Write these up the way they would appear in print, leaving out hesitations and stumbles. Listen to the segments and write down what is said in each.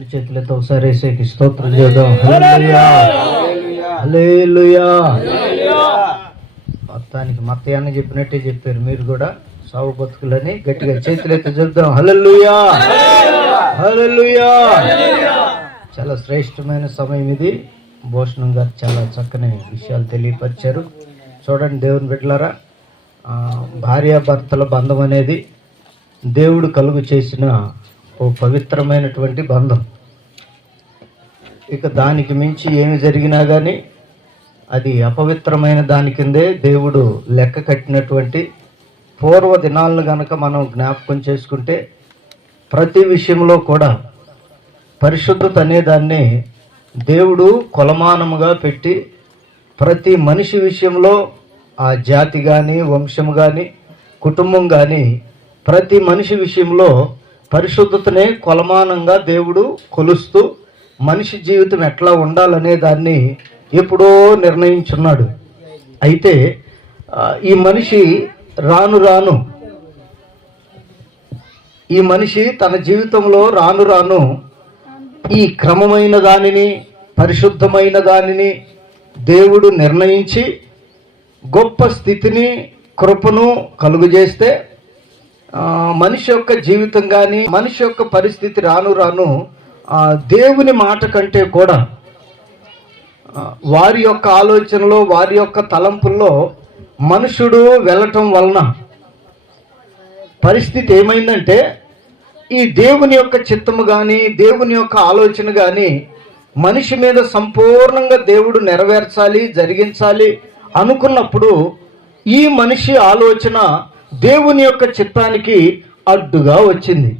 రెండు చేతులతో ఒకసారి యేసుకి స్తోత్రం చేద్దాం. హల్లెలూయా హల్లెలూయా. మొత్తానికి మత్తయ్య అన్న చెప్పినట్టే చెప్పారు, మీరు కూడా సావు బతుకులని గట్టిగా చేతులెత్తి చెప్దాం. హల్లెలూయా హల్లెలూయా. చాలా శ్రేష్టమైన సమయం ఇది. భూషణం గారు చాలా చక్కని విషయాలు తెలియపరిచారు. చూడండి దేవుని బిడ్డలారా, భార్యాభర్తల బంధం అనేది దేవుడు కలుగు చేసిన ఓ పవిత్రమైనటువంటి బంధం. ఇక దానికి మించి ఏమి జరిగినా కానీ అది అపవిత్రమైన దాని కిందే దేవుడు లెక్క కట్టినటువంటి పూర్వ దినాలను గనక మనం జ్ఞాపకం చేసుకుంటే ప్రతి విషయంలో కూడా పరిశుద్ధత అనేదాన్ని దేవుడు కొలమానముగా పెట్టి ప్రతి మనిషి విషయంలో ఆ జాతి కానీ వంశం కానీ కుటుంబం కానీ ప్రతి మనిషి విషయంలో పరిశుద్ధతనే కొలమానంగా దేవుడు కొలుస్తూ మనిషి జీవితం ఎట్లా ఉండాలనే దాన్ని ఎప్పుడో నిర్ణయించున్నాడు. అయితే ఈ మనిషి రాను ఈ మనిషి తన జీవితంలో రాను ఈ క్రమమైన దానిని పరిశుద్ధమైన దానిని దేవుడు నిర్ణయించి గొప్ప స్థితిని కృపను కలుగజేస్తే మనిషి యొక్క జీవితం కానీ మనిషి యొక్క పరిస్థితి రాను దేవుని మాట కంటే కూడా వారి యొక్క ఆలోచనలో వారి యొక్క తలంపుల్లో మనుషుడు వెళ్ళటం వలన పరిస్థితి ఏమైందంటే ఈ దేవుని యొక్క చిత్తము కానీ దేవుని యొక్క ఆలోచన కానీ మనిషి మీద సంపూర్ణంగా దేవుడు నెరవేర్చాలి జరిగించాలి అనుకున్నప్పుడు ఈ మనిషి ఆలోచన దేవుని యొక్క చిత్తానికి అడ్డుగా వచ్చింది.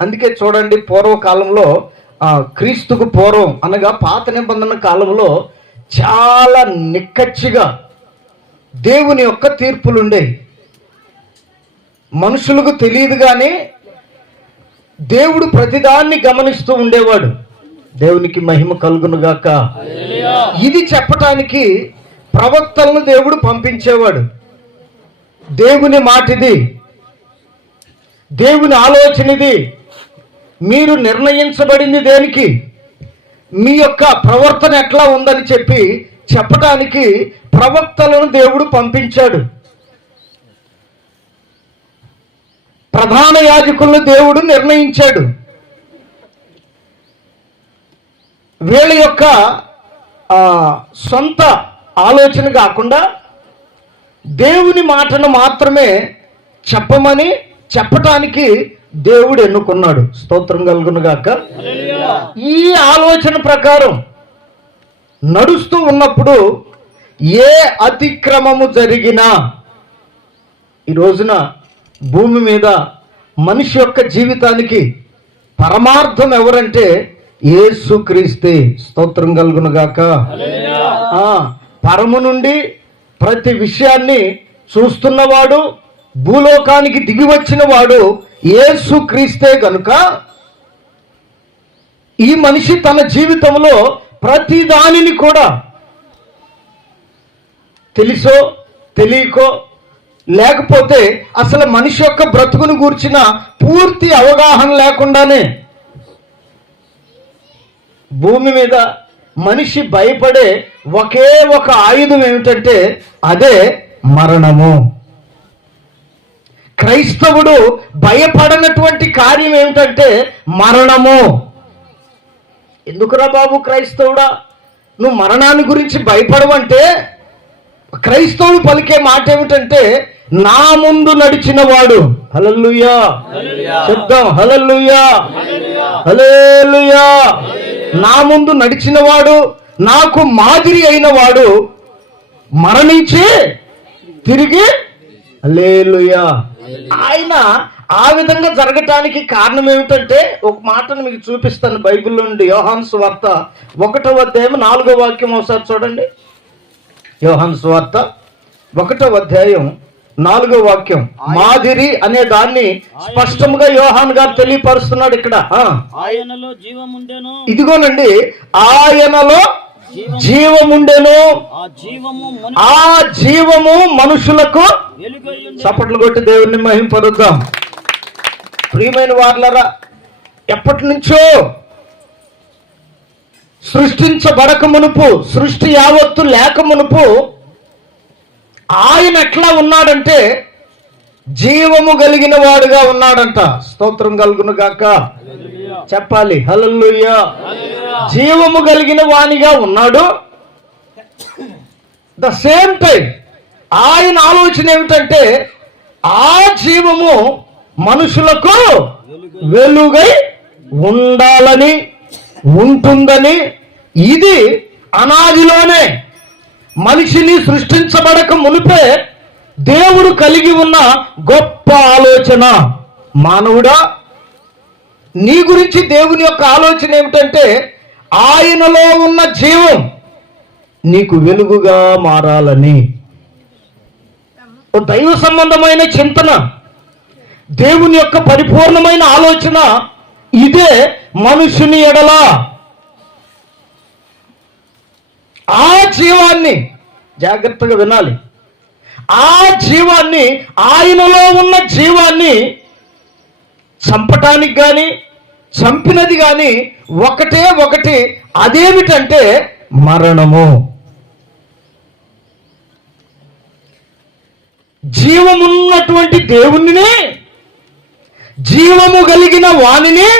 అందుకే చూడండి, పూర్వకాలంలో క్రీస్తుకు పూర్వం అనగా పాత నిబంధన కాలంలో చాలా నిక్కచ్చిగా దేవుని యొక్క తీర్పులు ఉండేవి. మనుషులకు తెలియదు కానీ దేవుడు ప్రతిదాన్ని గమనిస్తూ ఉండేవాడు. దేవునికి మహిమ కలుగునుగాక. ఇది చెప్పటానికి ప్రవక్తలను దేవుడు పంపించేవాడు. దేవుని మాటిది, దేవుని ఆలోచన ఇది, మీరు నిర్ణయించబడింది దేనికి, మీ యొక్క ప్రవర్తన ఎట్లా ఉందని చెప్పటానికి ప్రవక్తలను దేవుడు పంపించాడు. ప్రధాన యాజకులను దేవుడు నిర్ణయించాడు. వీళ్ళ యొక్క సొంత ఆలోచన కాకుండా దేవుని మాటను మాత్రమే చెప్పటానికి దేవుడు ఎన్నుకున్నాడు. స్తోత్రం కలుగునుగాక. ఈ ఆలోచన ప్రకారం నడుస్తూ ఉన్నప్పుడు ఏ అతిక్రమము జరిగినా, ఈ రోజున భూమి మీద మనిషి యొక్క జీవితానికి పరమార్థం ఎవరంటే యేసుక్రీస్తే. స్తోత్రం కలుగునుగాక. పరము నుండి ప్రతి విషయాన్ని చూస్తున్నవాడు, భూలోకానికి దిగి వచ్చిన వాడు యేసుక్రీస్తే గనుక ఈ మనిషి తన జీవితంలో ప్రతి దానిని కూడా తెలుసో తెలియకో లేకపోతే అసలు మనిషి యొక్క బ్రతుకును గూర్చిన పూర్తి అవగాహన లేకుండానే భూమి మీద మనిషి భయపడే ఒకే ఒక ఆయుధం ఏమిటంటే అదే మరణము. క్రైస్తవుడు భయపడనటువంటి కార్యం ఏమిటంటే మరణము. ఎందుకురా బాబు క్రైస్తవుడా నువ్వు మరణాన్ని గురించి భయపడవంటే, క్రైస్తవుడు పలికే మాట ఏమిటంటే నా ముందు నడిచిన వాడు. హల్లెలూయా చెప్దాం. హల్లెలూయా హల్లెలూయా. నా ముందు నడిచిన వాడు, నాకు మాదిరి అయిన వాడు మరణించి తిరిగి హల్లెలూయా. ఆయన ఆ విధంగా జరగటానికి కారణం ఏమిటంటే ఒక మాటను మీకు చూపిస్తాను బైబిల్లో నుండి. యోహాను సువార్త 1వ అధ్యాయం 4వ వాక్యం ఒకసారి చూడండి. యోహాను సువార్త 1వ అధ్యాయం 4వ వాక్యం. మాదిరి అనే దాన్ని స్పష్టంగా యోహాను గారు తెలియపరుస్తున్నాడు ఇక్కడ. ఆయనలో జీవముండెను. ఇదిగోనండి, ఆయనలో జీవముండెను, ఆ జీవము మనుషులకు. చప్పట్లు కొట్టి దేవుణ్ణి మహింపరుద్దాం. ప్రియమైన వారలారా, ఎప్పటి నుంచో సృష్టించబడక మునుపు, సృష్టి యావత్తు లేక మునుపు ఆయన ఎట్లా ఉన్నాడంటే జీవము కలిగిన వాడుగా ఉన్నాడంట. స్తోత్రం కలుగును గాక. చెప్పాలి హల్లెలూయా. జీవము కలిగిన వానిగా ఉన్నాడు. ద సేమ్ టైం ఆయన ఆలోచన ఏమిటంటే ఆ జీవము మనుషులకు వెలుగై ఉండాలని, ఉంటుందని. ఇది అనాదిలోనే మనిషిని సృష్టించబడక మునిపే దేవుడు కలిగి ఉన్న గొప్ప ఆలోచన. మానవుడా, నీ గురించి దేవుని యొక్క ఆలోచన ఏమిటంటే ఆయనలో ఉన్న జీవం నీకు వెలుగుగా మారాలని. ఓ దైవ సంబంధమైన చింతన, దేవుని యొక్క పరిపూర్ణమైన ఆలోచన ఇదే మనుషుని ఎడల. ఆ జీవాన్ని జాగ్రత్తగా వినాలి. ఆ జీవాన్ని, ఆయనలో ఉన్న జీవాన్ని చంపటానికి కానీ, చంపినది కానీ ఒకటే ఒకటి. అదేమిటంటే మరణము. జీవమున్నటువంటి దేవుణ్ణి, జీవము కలిగిన వానిని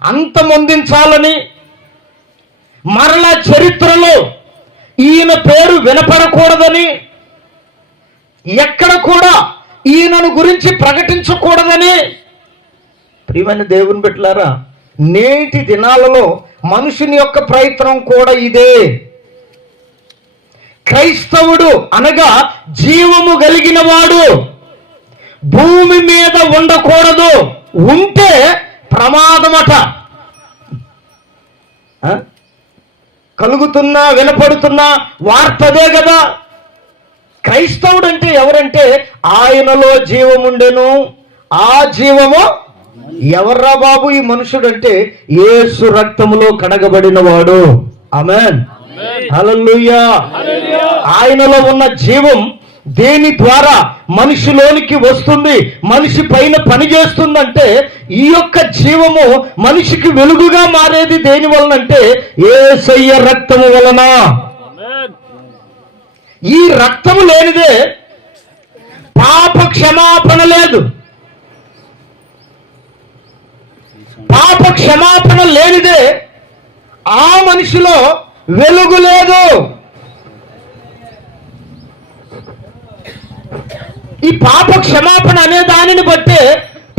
అంతమొందించాలని, మరలా చరిత్రలో ఈయన పేరు వినపడకూడదని, ఎక్కడ కూడా ఈయనను గురించి ప్రకటించకూడదని. ప్రియమైన దేవుని బిడ్డలారా, నేటి దినాలలో మనుషుని యొక్క ప్రయత్నం కూడా ఇదే. క్రైస్తవుడు అనగా జీవము కలిగిన వాడు భూమి మీద ఉండకూడదు. ఉంటే ప్రమాదమట. కలుగుతున్నా వినపడుతున్నా వార్తదే కదా. క్రైస్తవుడు అంటే ఎవరంటే ఆయనలో జీవముండెను, ఆ జీవము ఎవర్రా బాబు ఈ మనుషుడు అంటే యేసు రక్తములో కడగబడిన వాడు. ఆమేన్, హల్లెలూయా. ఆయనలో ఉన్న జీవం దేని ద్వారా మనిషిలోనికి వస్తుంది, మనిషి పైన పని చేస్తుందంటే ఈ యొక్క జీవము మనిషికి వెలుగుగా మారేది దేని వలనంటే యేసయ్య రక్తము వలన. ఈ రక్తము లేనిదే పాప క్షమాపణ లేదు. పాప క్షమాపణ లేనిదే ఆ మనిషిలో వెలుగు లేదు. ఈ పాప క్షమాపణ అనే దానిని బట్టే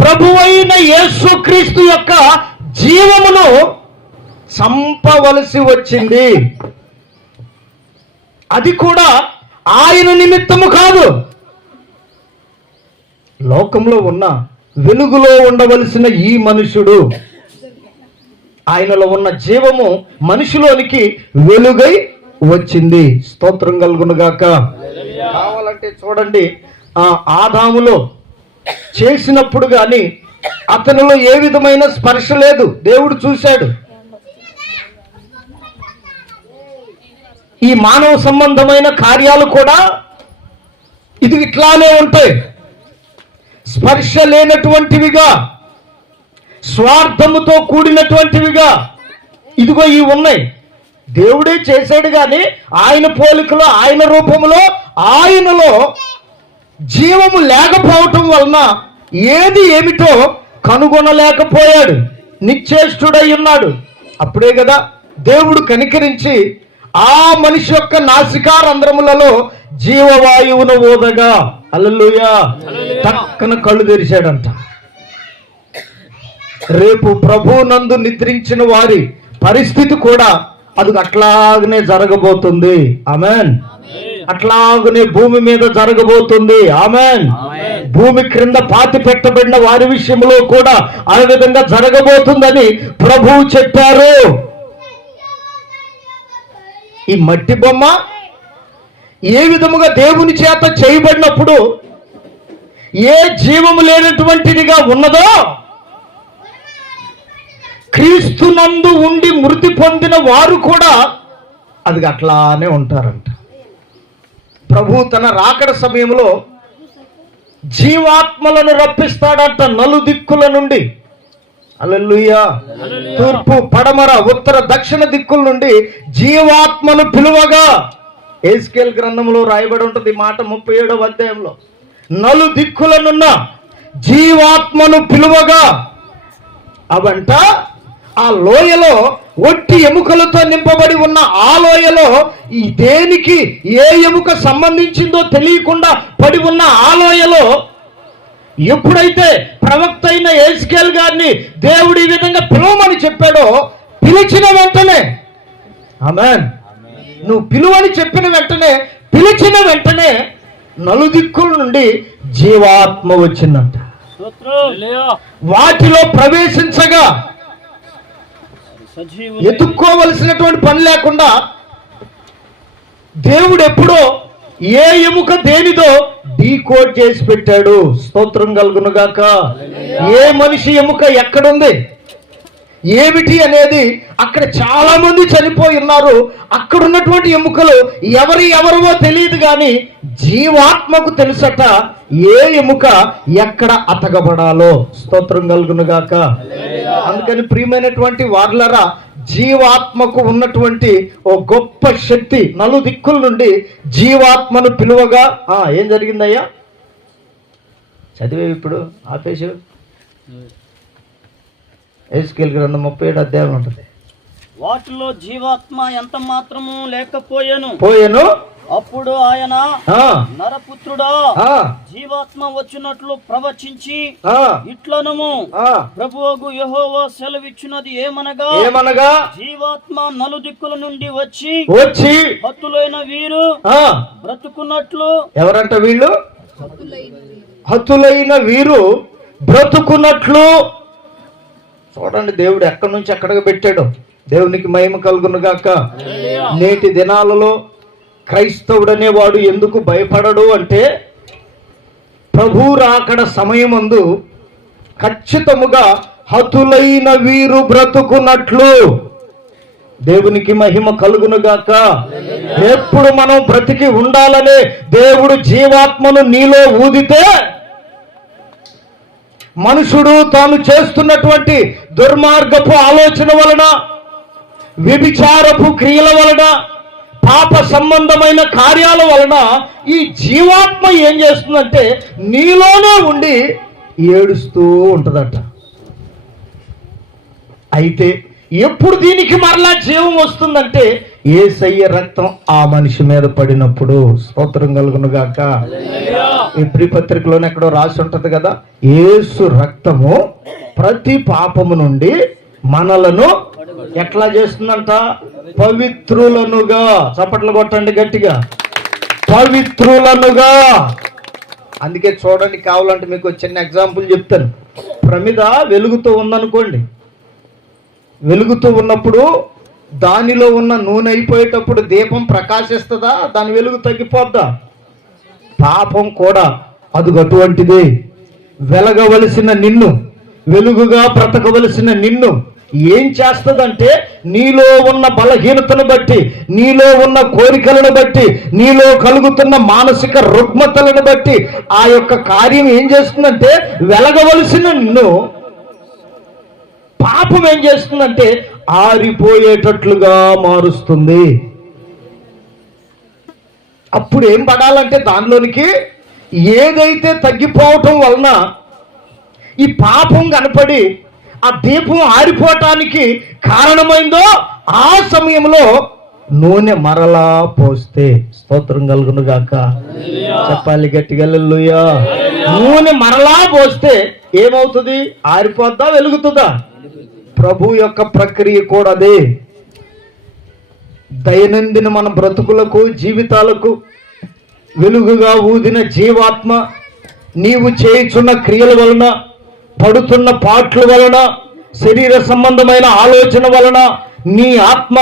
ప్రభువైన యేసుక్రీస్తు యొక్క జీవమును చంపవలసి వచ్చింది. అది కూడా ఆయన నిమిత్తము కాదు, లోకంలో ఉన్న వెలుగులో ఉండవలసిన ఈ మనుషుడు, ఆయనలో ఉన్న జీవము మనిషిలోనికి వెలుగై వచ్చింది. స్తోత్రం కలుగునుగాక. కావాలంటే చూడండి, ఆదాములో చేసినప్పుడు కానీ అతనిలో ఏ విధమైన స్పర్శ లేదు. దేవుడు చూశాడు. ఈ మానవ సంబంధమైన కార్యాలు కూడా ఇది ఇట్లానే ఉంటాయి. స్పర్శ లేనటువంటివిగా, స్వార్థముతో కూడినటువంటివిగా ఇదిగో ఇవి ఉన్నాయి. దేవుడే చేశాడు కానీ ఆయన పోలికలో, ఆయన రూపంలో, ఆయనలో జీవము లేకపోవటం వలన ఏది ఏమిటో కనుగొనలేకపోయాడు. నిశ్చేష్టుడై ఉన్నాడు. అప్పుడే కదా దేవుడు కనికరించి ఆ మనిషి యొక్క నాసికారంధ్రములలో జీవవాయువును ఊదగా, హల్లెలూయా, టక్కన కళ్ళు తెరిచాడంట. రేపు ప్రభువునందు నిద్రించిన వారి పరిస్థితి కూడా అది అట్లాగనే జరగబోతుంది. ఆమేన్. అట్లాగనే భూమి మీద జరగబోతుంది. ఆమేన్. భూమి క్రింద పాతి పెట్టబడిన వారి విషయంలో కూడా ఆ విధంగా జరగబోతుందని ప్రభువు చెప్పారు. ఈ మట్టి బొమ్మ ఏ విధముగా దేవుని చేత చేయబడినప్పుడు ఏ జీవము లేనటువంటిదిగా ఉన్నదో, క్రీస్తునందు ఉండి మృతి పొందిన వారు కూడా అది అట్లానే ఉంటారంట. ప్రభు తన రాకడ సమయంలో జీవాత్మలను రప్పిస్తాడంట నలుదిక్కుల నుండి. హల్లెలూయా. తూర్పు, పడమర, ఉత్తర, దక్షిణ దిక్కుల నుండి జీవాత్మను పిలువగా, ఎహెజ్కేలు గ్రంథంలో రాయబడి ఉంటుంది ఈ మాట 37వ అధ్యాయంలో. నలు దిక్కులనున్న జీవాత్మను పిలువగా, అవంట ఆ లోయలో ఒట్టి ఎముకలతో నింపబడి ఉన్న ఆ లోయలో ఈ దేనికి ఏ ఎముక సంబంధించిందో తెలియకుండా పడి ఉన్న ఆ లోయలో ఎప్పుడైతే ప్రవక్త అయిన ఎహెజ్కేలు గారిని దేవుడు ఈ విధంగా పిలువమని చెప్పాడో, పిలిచిన వెంటనే, ఆమేన్, నువ్వు పిలువని చెప్పిన వెంటనే, పిలిచిన వెంటనే నలుదిక్కుల నుండి జీవాత్మ వచ్చిందంట. వాటిలో ప్రవేశించగా ఎత్తుక్కోవలసినటువంటి పని లేకుండా దేవుడు ఎప్పుడో ఏ ఎముక దేనిదో డీకోడ్ చేసి పెట్టాడు. స్తోత్రం కలుగును గాక. ఏ మనిషి ఎముక ఎక్కడుంది, ఏమిటి అనేది, అక్కడ చాలా మంది చనిపోయి ఉన్నారు. అక్కడ ఉన్నటువంటి ఎముకలు ఎవరివో తెలియదు కానీ జీవాత్మకు తెలుసట ఏ ఎముక ఎక్కడ అతకబడాలో. స్తోత్రం కలుగును గాక. అందుకని ప్రియమైనటువంటి వార్లరా, జీవాత్మకు ఉన్నటువంటి ఓ గొప్ప శక్తి నలు దిక్కుల నుండి జీవాత్మను పిలువగా ఏం జరిగిందయ్యా? చదివే ఇప్పుడు ఆపేసి. ఎహెజ్కేలు గ్రంథం 37వ అధ్యాయం ఉంటుంది. వాటిలో జీవాత్మ ఎంత మాత్రము లేకపోయాను. అప్పుడు ఆయన నరపుత్రుడా, జీవాత్మ వచ్చినట్లు ప్రవచించి ఇట్లనము, ప్రభువగు యెహోవా సెలవిచ్చినది ఏమనగా, జీవాత్మ నలుదిక్కుల నుండి వచ్చి హతులైన వీరు బ్రతుకున్నట్లు. ఎవరంట వీళ్ళు? హతులైన వీరు బ్రతుకున్నట్లు. చూడండి, దేవుడు ఎక్కడి నుంచి ఎక్కడికి పెట్టాడు. దేవునికి మహిమ కలుగును గాక. నేటి దినాలలో క్రైస్తవుడనేవాడు ఎందుకు భయపడడు అంటే, ప్రభు రాకడ సమయమందు ఖచ్చితముగా హతులైన వీరు బ్రతుకున్నట్లు. దేవునికి మహిమ కలుగును గాక. ఎప్పుడు మనం బ్రతికి ఉండాలనే దేవుడు జీవాత్మను నీలో ఊదితే, మనుషుడు తాను చేస్తున్నటువంటి దుర్మార్గపు ఆలోచన వలన, వ్యభిచారపు క్రియల వలన, పాప సంబంధమైన కార్యాల వలన ఈ జీవాత్మ ఏం చేస్తుందంటే నీలోనే ఉండి ఏడుస్తూ ఉంటుందట. అయితే ఎప్పుడు దీనికి మరలా జీవం వస్తుందంటే యేసయ్య రక్తం ఆ మనిషి మీద పడినప్పుడు. స్తోత్రం కలుగును గాక. ఎబ్రీ పత్రికలోనే ఎక్కడో రాసి ఉంటది కదా, యేసు రక్తము ప్రతి పాపము నుండి మనలను ఎట్లా చేస్తుందంట? పవిత్రులనుగా. చప్పట్లు కొట్టండి గట్టిగా, పవిత్రులనుగా. అందుకే చూడండి, కావాలంటే మీకు చిన్న ఎగ్జాంపుల్ చెప్తాను. ప్రమిద వెలుగుతూ ఉందనుకోండి, వెలుగుతూ ఉన్నప్పుడు దానిలో ఉన్న నూనె అయిపోయేటప్పుడు దీపం ప్రకాశిస్తుందా? దాని వెలుగు తగ్గిపోద్దా? పాపం కూడా అది అటువంటిది. వెలగవలసిన నిన్ను, వెలుగుగా బ్రతకవలసిన నిన్ను ఏం చేస్తుందంటే, నీలో ఉన్న బలహీనతను బట్టి, నీలో ఉన్న కోరికలను బట్టి, నీలో కలుగుతున్న మానసిక రుగ్మతలను బట్టి ఆ యొక్క కార్యం ఏం చేస్తుందంటే, వెలగవలసిన నిన్ను పాపం ఏం చేస్తుందంటే ఆరిపోయేటట్లుగా మారుస్తుంది. అప్పుడు ఏం పడాలంటే, దానిలోనికి ఏదైతే తగ్గిపోవటం వలన ఈ పాపం కనపడి ఆ దీపం ఆరిపోవటానికి కారణమైందో ఆ సమయంలో నూనె మరలా పోస్తే. స్తోత్రం కలుగును గాక. చెప్పాలి గట్టిగా హల్లెలూయా. నూనె మరలా పోస్తే ఏమవుతుంది? ఆరిపోద్దా, వెలుగుతుందా? ప్రభు యొక్క ప్రక్రియ కూడా అదే. దైనందిన మన బ్రతుకులకు, జీవితాలకు వెలుగుగా ఊదిన జీవాత్మ నీవు చేయుచున్న క్రియల వలన, పడుతున్న పాటల వలన, శరీర సంబంధమైన ఆలోచన వలన నీ ఆత్మ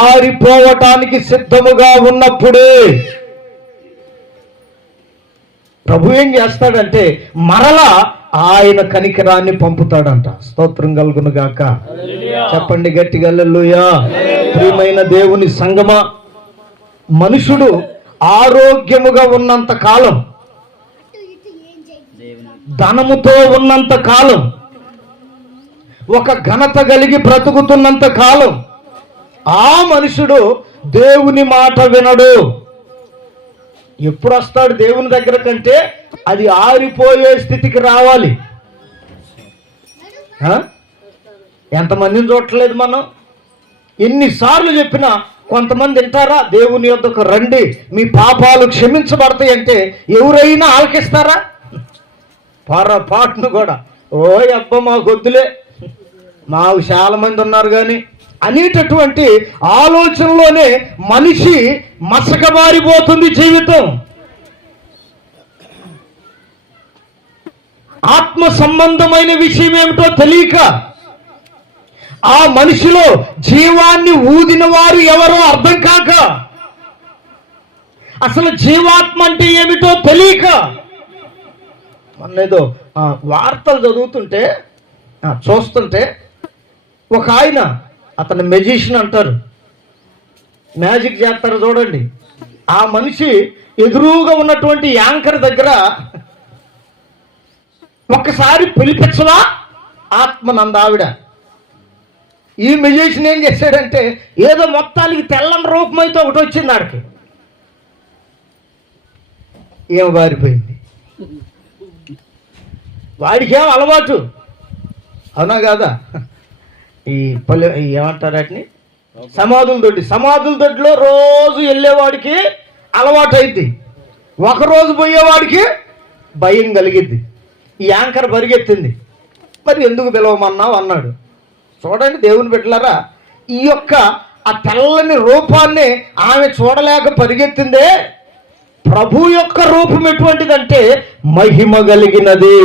ఆరిపోవటానికి సిద్ధముగా ఉన్నప్పుడే ప్రభు ఏం చేస్తాడంటే మరలా ఆయన కనికరాన్ని పంపుతాడంట. స్తోత్రం కలుగును గాక. చెప్పండి గట్టిగా హల్లెలూయా. ప్రియమైన దేవుని సంగమా, మనుషుడు ఆరోగ్యముగా ఉన్నంత కాలం, ధనముతో ఉన్నంత కాలం, ఒక ఘనత కలిగి బ్రతుకుతున్నంత కాలం ఆ మనుషుడు దేవుని మాట వినడు. ఎప్పుడు వస్తాడు దేవుని దగ్గర కంటే అది ఆరిపోయే స్థితికి రావాలి. ఎంతమందిని చూడట్లేదు మనం. ఎన్నిసార్లు చెప్పినా కొంతమంది వింటారా? దేవుని యొద్దకు రండి, మీ పాపాలు క్షమించబడతాయి అంటే ఎవరైనా ఆలకిస్తారా? పొరపాటును కూడా అబ్బా మాకు వద్దులే, మాకు చాలా మంది ఉన్నారు కానీ అనేటటువంటి ఆలోచనలోనే మనిషి మసకబారిపోతుంది జీవితం. ఆత్మ సంబంధమైన విషయం ఏమిటో తెలియక ఆ మనిషిలో జీవాన్ని ఊదిన వారు ఎవరో అర్థం కాక, అసలు జీవాత్మ అంటే ఏమిటో తెలియక, మొన్నేదో వార్తలు చదువుతుంటే చూస్తుంటే ఒక ఆయన, అతను మెజిషియన్ అంటారు, మ్యాజిక్ చేస్తారు చూడండి. ఆ మనిషి ఎదురుగా ఉన్నటువంటి యాంకర్ దగ్గర ఒక్కసారి పిలిపించవా ఆత్మనంద ఆవిడ. ఈ మెజిషియన్ ఏం చేశాడంటే ఏదో మొత్తానికి తెల్లని రూపమైతే ఒకటి వచ్చింది ఆడికి, ఏం బారిపోయింది. వాడికేం అలవాటు, అవునా కాదా? ఈ ఏమంటారు వాటిని, సమాధుల దొడ్లో రోజు వెళ్ళేవాడికి అలవాటు అయింది, ఒకరోజు పోయేవాడికి భయం కలిగిద్ది. ఈ యాంకర్ పరిగెత్తింది, మరి ఎందుకు పిలవమన్నావు అన్నాడు. చూడండి దేవుని బిడ్డలారా, ఈ యొక్క ఆ తెల్లని రూపాన్ని ఆమె చూడలేక పరిగెత్తిందే. ప్రభు యొక్క రూపం ఎటువంటిదంటే మహిమ కలిగినది.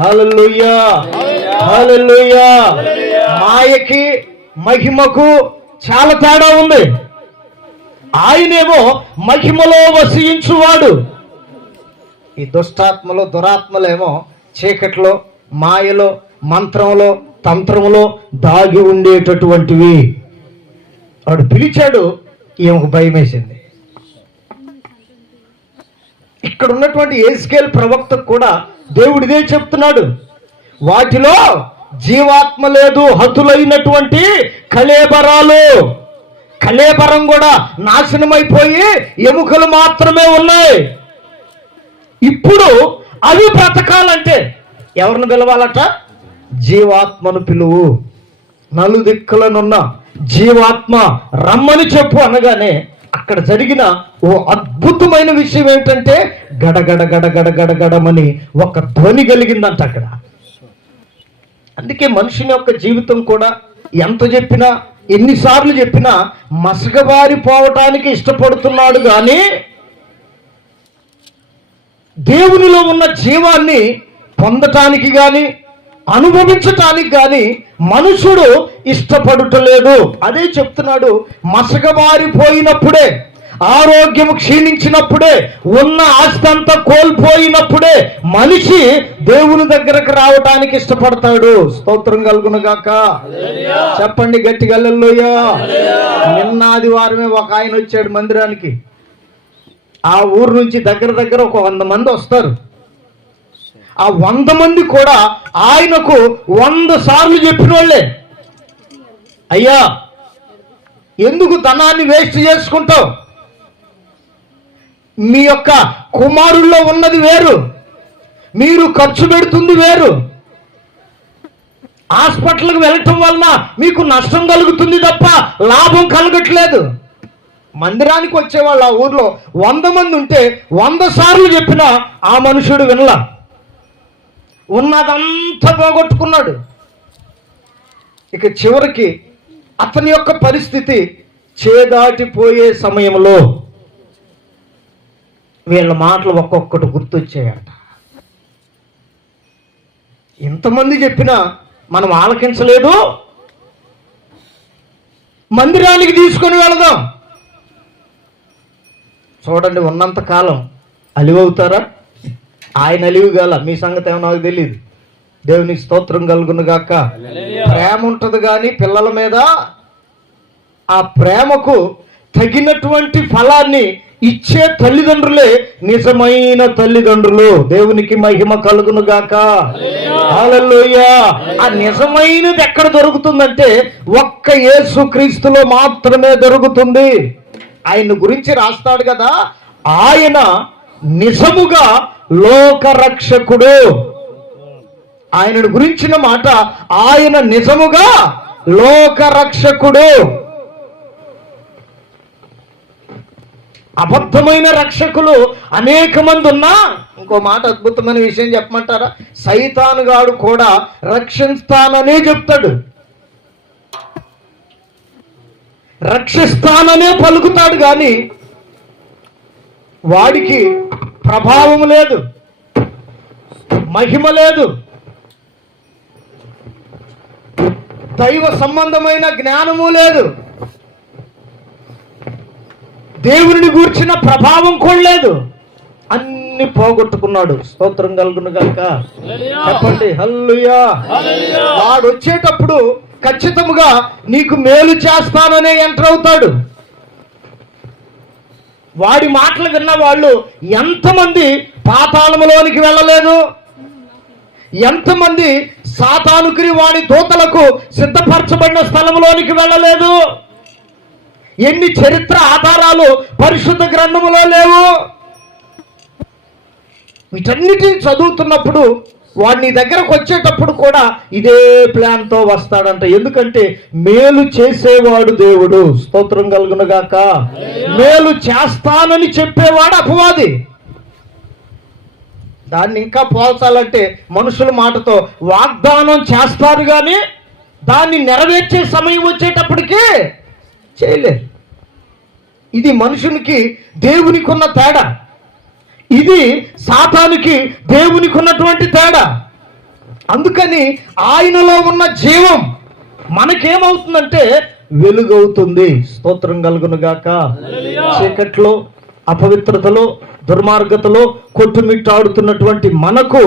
హల్లెలూయా, హల్లెలూయా. మాయకి మహిమకు చాలా తేడా ఉంది. ఆయనేమో మహిమలో వసించువాడు, ఈ దుష్టాత్మలో దురాత్మలేమో చీకట్లో మాయలో మంత్రంలో తంత్రంలో దాగి ఉండేటటువంటివి. వాడు పిలిచాడు, ఈమెకు భయం వేసింది. ఇక్కడ ఉన్నటువంటి యెహెజ్కేలు ప్రవక్తకు కూడా దేవుడిదే చెప్తున్నాడు, వాటిలో జీవాత్మ లేదు, హతులైనటువంటి కళేబరాలు, కళేబరం కూడా నాశనమైపోయి ఎముకలు మాత్రమే ఉన్నాయి. ఇప్పుడు అవి బ్రతకాలంటే ఎవరిని పిలవాలట? జీవాత్మను పిలువు, నలుదిక్కులనున్న జీవాత్మ రమ్మని చెప్పు అనగానే అక్కడ జరిగిన ఓ అద్భుతమైన విషయం ఏమిటంటే గడగడ గడగడ గడగడమని ఒక ధ్వని కలిగిందంట అక్కడ. అందుకే మనుషుని యొక్క జీవితం కూడా ఎంత చెప్పినా ఎన్నిసార్లు చెప్పినా మసకబారిపోవటానికి ఇష్టపడుతున్నాడు కానీ దేవునిలో ఉన్న జీవాన్ని పొందటానికి కానీ అనుభవించటానికి కానీ మనుషుడు ఇష్టపడటలేదు. అదే చెప్తున్నాడు, మసకబారిపోయినప్పుడే, ఆరోగ్యం క్షీణించినప్పుడే, ఉన్న ఆస్తి అంతా కోల్పోయినప్పుడే మనిషి దేవుని దగ్గరకు రావటానికి ఇష్టపడతాడు. స్తోత్రం కలుగును గాక. చెప్పండి గట్టిగా హల్లెలూయా. నిన్న ఆదివారమే ఒక ఆయన వచ్చాడు మందిరానికి. ఆ ఊరు నుంచి దగ్గర ఒక 100 మంది వస్తారు. ఆ 100 మంది కూడా ఆయనకు 100 సార్లు చెప్పిన వాళ్ళే, అయ్యా ఎందుకు ధనాన్ని వేస్ట్ చేసుకుంటావు, మీ యొక్క కుమారుల్లో ఉన్నది వేరు, మీరు ఖర్చు పెడుతుంది వేరు, హాస్పిటల్కి వెళ్ళటం వలన మీకు నష్టం కలుగుతుంది తప్ప లాభం కలగట్లేదు. మందిరానికి వచ్చేవాళ్ళు ఆ ఊర్లో 100 మంది ఉంటే 100 సార్లు చెప్పినా ఆ మనుషుడు వినలా, ఉన్నదంతా పోగొట్టుకున్నాడు. ఇక చివరికి అతని యొక్క పరిస్థితి చేదాటిపోయే సమయంలో వీళ్ళ మాటలు ఒక్కొక్కటి గుర్తొచ్చాయట. ఎంతమంది చెప్పినా మనం ఆలకించలేదు, మందిరానికి తీసుకొని వెళదాం. చూడండి, ఉన్నంత కాలం అలివవుతారా? ఆయన అలివి గల, మీ సంగతి ఏమో నాకు తెలియదు. దేవునికి స్తోత్రం కలుగును గాక. ప్రేమ ఉంటుంది కానీ పిల్లల మీద ఆ ప్రేమకు తగినటువంటి ఫలాన్ని ఇచ్చే తల్లిదండ్రులే నిజమైన తల్లిదండ్రులు. దేవునికి మహిమ కలుగును గాక. హల్లెలూయా. ఆ నిజమైనది ఎక్కడ దొరుకుతుందంటే ఒక్క యేసుక్రీస్తులో మాత్రమే దొరుకుతుంది. ఆయన గురించి రాస్తాడు కదా, ఆయన నిజముగా లోకరక్షకుడు. ఆయనను గురించిన మాట, ఆయన నిజముగా లోకరక్షకుడు. అబద్ధమైన రక్షకులు అనేక మంది ఉన్నా, ఇంకో మాట అద్భుతమైన విషయం చెప్పమంటారా, సైతానుగాడు కూడా రక్షిస్తాననే చెప్తాడు, రక్షిస్తాననే పలుకుతాడు, కానీ వాడికి ప్రభావం లేదు, మహిమ లేదు, దైవ సంబంధమైన జ్ఞానము లేదు, దేవుని గూర్చిన ప్రభావం కూడా లేదు. అన్ని పోగొట్టుకున్నాడు. స్తోత్రం కలుగును గాక. చెప్పండి హల్లెలూయా. వాడు వచ్చేటప్పుడు ఖచ్చితంగా నీకు మేలు చేస్తాననే ఎంటర్ అవుతాడు. వాడి మాటలు విన్న వాళ్ళు ఎంతమంది పాతాళములోనికి వెళ్ళలేదు, ఎంతమంది సాతానుకి వాడి దూతలకు సిద్ధపరచబడిన స్థలంలోనికి వెళ్ళలేదు, ఎన్ని చరిత్ర ఆధారాలు పరిశుద్ధ గ్రంథములో లేవు. వీటన్నిటిని చదువుతున్నప్పుడు వాడు నీ దగ్గరకు వచ్చేటప్పుడు కూడా ఇదే ప్లాన్తో వస్తాడంట. ఎందుకంటే మేలు చేసేవాడు దేవుడు. స్తోత్రం కలుగును గాక. మేలు చేస్తానని చెప్పేవాడు అపవాది. దాన్ని ఇంకా పోల్చాలంటే మనుషుల మాటతో వాగ్దానం చేస్తారు, కానీ దాన్ని నెరవేర్చే సమయం వచ్చేటప్పటికి చేయలేరు. ఇది మనుషునికి దేవునికి ఉన్న తేడా. ఇది సాతానుకి దేవునికి ఉన్నటువంటి తేడా. అందుకని ఆయనలో ఉన్న జీవం మనకేమవుతుందంటే వెలుగవుతుంది. స్తోత్రం కలుగును గాక. చీకట్లో, అపవిత్రతలో, దుర్మార్గతలో కొట్టుమిట్టాడుతున్నటువంటి మనకు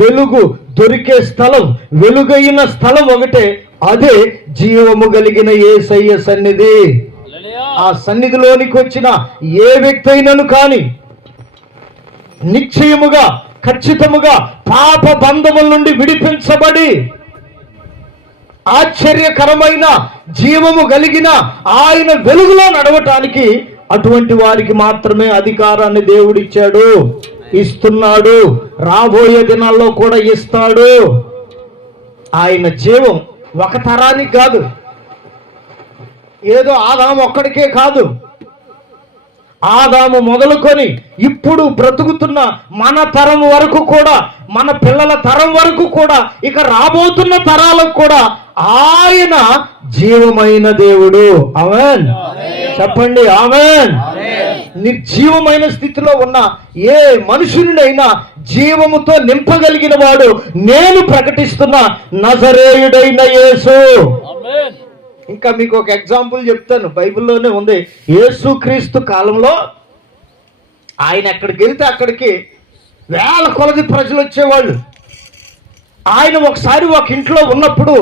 వెలుగు దొరికే స్థలం, వెలుగైన స్థలం ఒకటే, అదే జీవము కలిగిన యేసయ్య సన్నిధి. ఆ సన్నిధిలోనికి వచ్చిన ఏ వ్యక్తి అయినను కానీ నిశ్చయముగా, ఖచ్చితముగా పాప బంధముల నుండి విడిపించబడి ఆశ్చర్యకరమైన జీవము కలిగిన ఆయన వెలుగులో నడవటానికి అటువంటి వారికి మాత్రమే అధికారాన్ని దేవుడిచ్చాడు, ఇస్తున్నాడు, రాబోయే దినాల్లో కూడా ఇస్తాడు. ఆయన జీవం ఒక తరానికి కాదు, ఏదో ఆదాము ఒక్కడికే కాదు. ఆదాము మొదలుకొని ఇప్పుడు బ్రతుకుతున్న మన తరం వరకు కూడా, మన పిల్లల తరం వరకు కూడా, ఇక రాబోతున్న తరాలకు కూడా ఆయన జీవమైన దేవుడు. ఆమేన్. చెప్పండి ఆమేన్. నిర్జీవమైన స్థితిలో ఉన్న ఏ మనుషునినైనా జీవముతో నింపగలిగిన వాడు నేను ప్రకటిస్తున్న నజరేయుడైన యేసు. ఇంకా మీకు ఒక ఎగ్జాంపుల్ చెప్తాను, బైబిల్లోనే ఉంది. యేసుక్రీస్తు కాలంలో ఆయన ఎక్కడికి వెళ్తే అక్కడికి వేల కొలది ప్రజలు వచ్చేవాళ్ళు. ఆయన ఒకసారి ఒక ఇంట్లో ఉన్నప్పుడు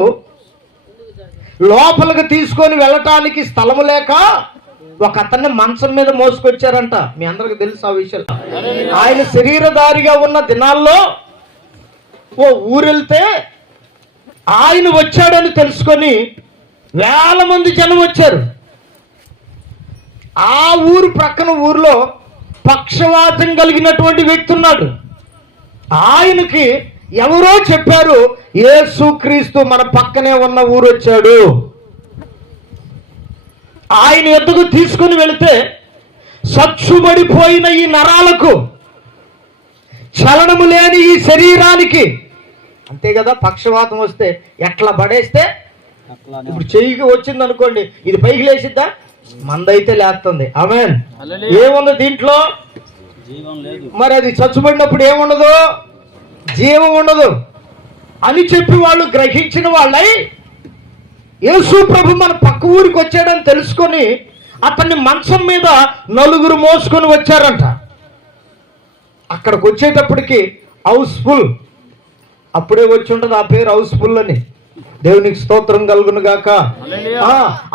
లోపలికి తీసుకొని వెళ్ళటానికి స్థలము లేక ఒక అతన్ని మంచం మీద మోసుకొచ్చారంట. మీ అందరికి తెలుసు ఆ విషయం. ఆయన శరీరధారిగా ఉన్న దినాల్లో ఓ ఊరెళ్తే ఆయన వచ్చాడని తెలుసుకొని వేల మంది జనం వచ్చారు. ఆ ఊరు ప్రక్కన ఊరిలో పక్షవాతం కలిగినటువంటి వ్యక్తి ఉన్నాడు. ఆయనకి ఎవరో చెప్పారు, యేసుక్రీస్తు మన పక్కనే ఉన్న ఊరు వచ్చాడు. ఆయన ఎద్దుకు తీసుకుని వెళితే సచ్చుబడిపోయిన ఈ నరాలకు, చలనము లేని ఈ శరీరానికి, అంతే కదా, పక్షవాతం వస్తే ఎట్లా పడేస్తే, ఇప్పుడు చెయ్యికి వచ్చింది అనుకోండి, ఇది పైకి లేచిద్దా? మందైతే లేస్తుంది. ఆమేన్. ఏముంది దీంట్లో? మరి అది చచ్చుబడినప్పుడు ఏముండదు? జీవం ఉండదు అని చెప్పి వాళ్ళు గ్రహించిన వాళ్ళై యేసు ప్రభు మన పక్క ఊరికి వచ్చాడని తెలుసుకొని అతన్ని మంచం మీద నలుగురు మోసుకొని వచ్చారంట. అక్కడికి వచ్చేటప్పటికి హౌస్ఫుల్, అప్పుడే వచ్చి ఉంటుంది ఆ పేరు హౌస్ఫుల్ అని. దేవునికి స్తోత్రం కలుగును గాక.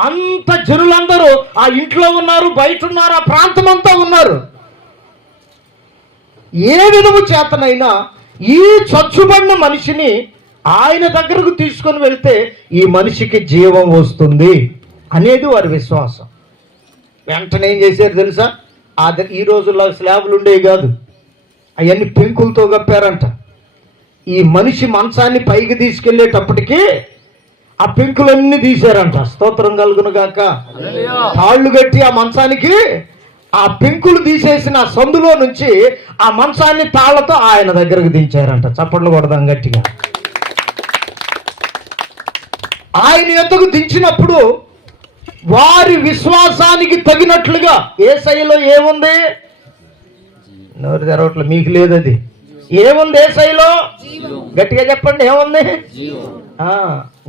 అంత జనులందరూ ఆ ఇంట్లో ఉన్నారు, బయట ఉన్నారు, ఆ ప్రాంతం అంతా ఉన్నారు. ఏ విధము చేతనైనా ఈ చచ్చుబడిన మనిషిని ఆయన దగ్గరకు తీసుకొని వెళ్తే ఈ మనిషికి జీవం వస్తుంది అనేది వారి విశ్వాసం. వెంటనే ఏం చేశారు తెలుసా? ఈ రోజుల్లో స్లాబులు ఉండేవి కాదు, అవన్నీ పెంకులతో కప్పారంట. ఈ మనిషి మంచాన్ని పైకి తీసుకెళ్లేటప్పటికి ఆ పెంకులన్నీ తీశారంట. స్తోత్రం కలుగును గాక. తాళ్ళు కట్టి ఆ మంచానికి ఆ పెంకులు తీసేసిన సందులో నుంచి ఆ మంచాన్ని తాళ్లతో ఆయన దగ్గరకు దించారంట. చప్పట్లు కొడదాం గట్టిగా. ఆయన ఎద్దకు దించినప్పుడు వారి విశ్వాసానికి తగినట్లుగా యేసయ్యలో ఏముంది? నోరు తెరవట్లే, మీకు లేదు అది. ఏముంది యేసయ్యలో? గట్టిగా చెప్పండి, ఏముంది?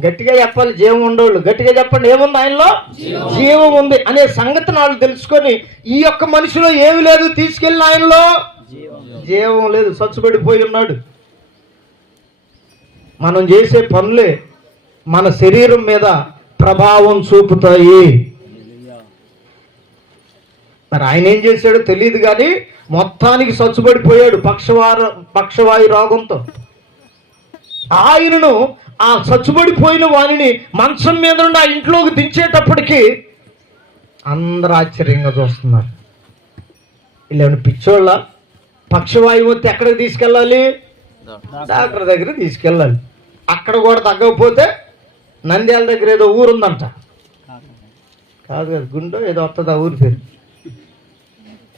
గట్టిగా చెప్పాలి, జీవం ఉండేవాళ్ళు. గట్టిగా చెప్పండి, ఏముంది ఆయనలో? జీవం ఉంది అనే సంగతి వాళ్ళు తెలుసుకొని ఈ యొక్క మనిషిలో ఏమి లేదు, తీసుకెళ్ళిన ఆయనలో జీవం లేదు, చచ్చుబడిపోయి ఉన్నాడు. మనం చేసే పనులే మన శరీరం మీద ప్రభావం చూపుతాయి. మరి ఆయన ఏం చేశాడో తెలియదు కానీ మొత్తానికి చచ్చుబడిపోయాడు పక్షవాయు రోగంతో. ఆయనను ఆ చచ్చుబడిపోయిన వాణిని మంచం మీద నుండి ఆ ఇంట్లోకి దించేటప్పటికి అందరూ ఆశ్చర్యంగా చూస్తున్నారు. వీళ్ళేమైనా పిచ్చోళ్ళ? పక్షవాయువు వస్తే ఎక్కడికి తీసుకెళ్ళాలి? డాక్టర్ దగ్గర తీసుకెళ్ళాలి. అక్కడ కూడా తగ్గకపోతే నంద్యాల దగ్గర ఏదో ఊరుందంట, కాదు కదా, గుండో ఏదో వస్తుంది, ఆ ఊరి పేరు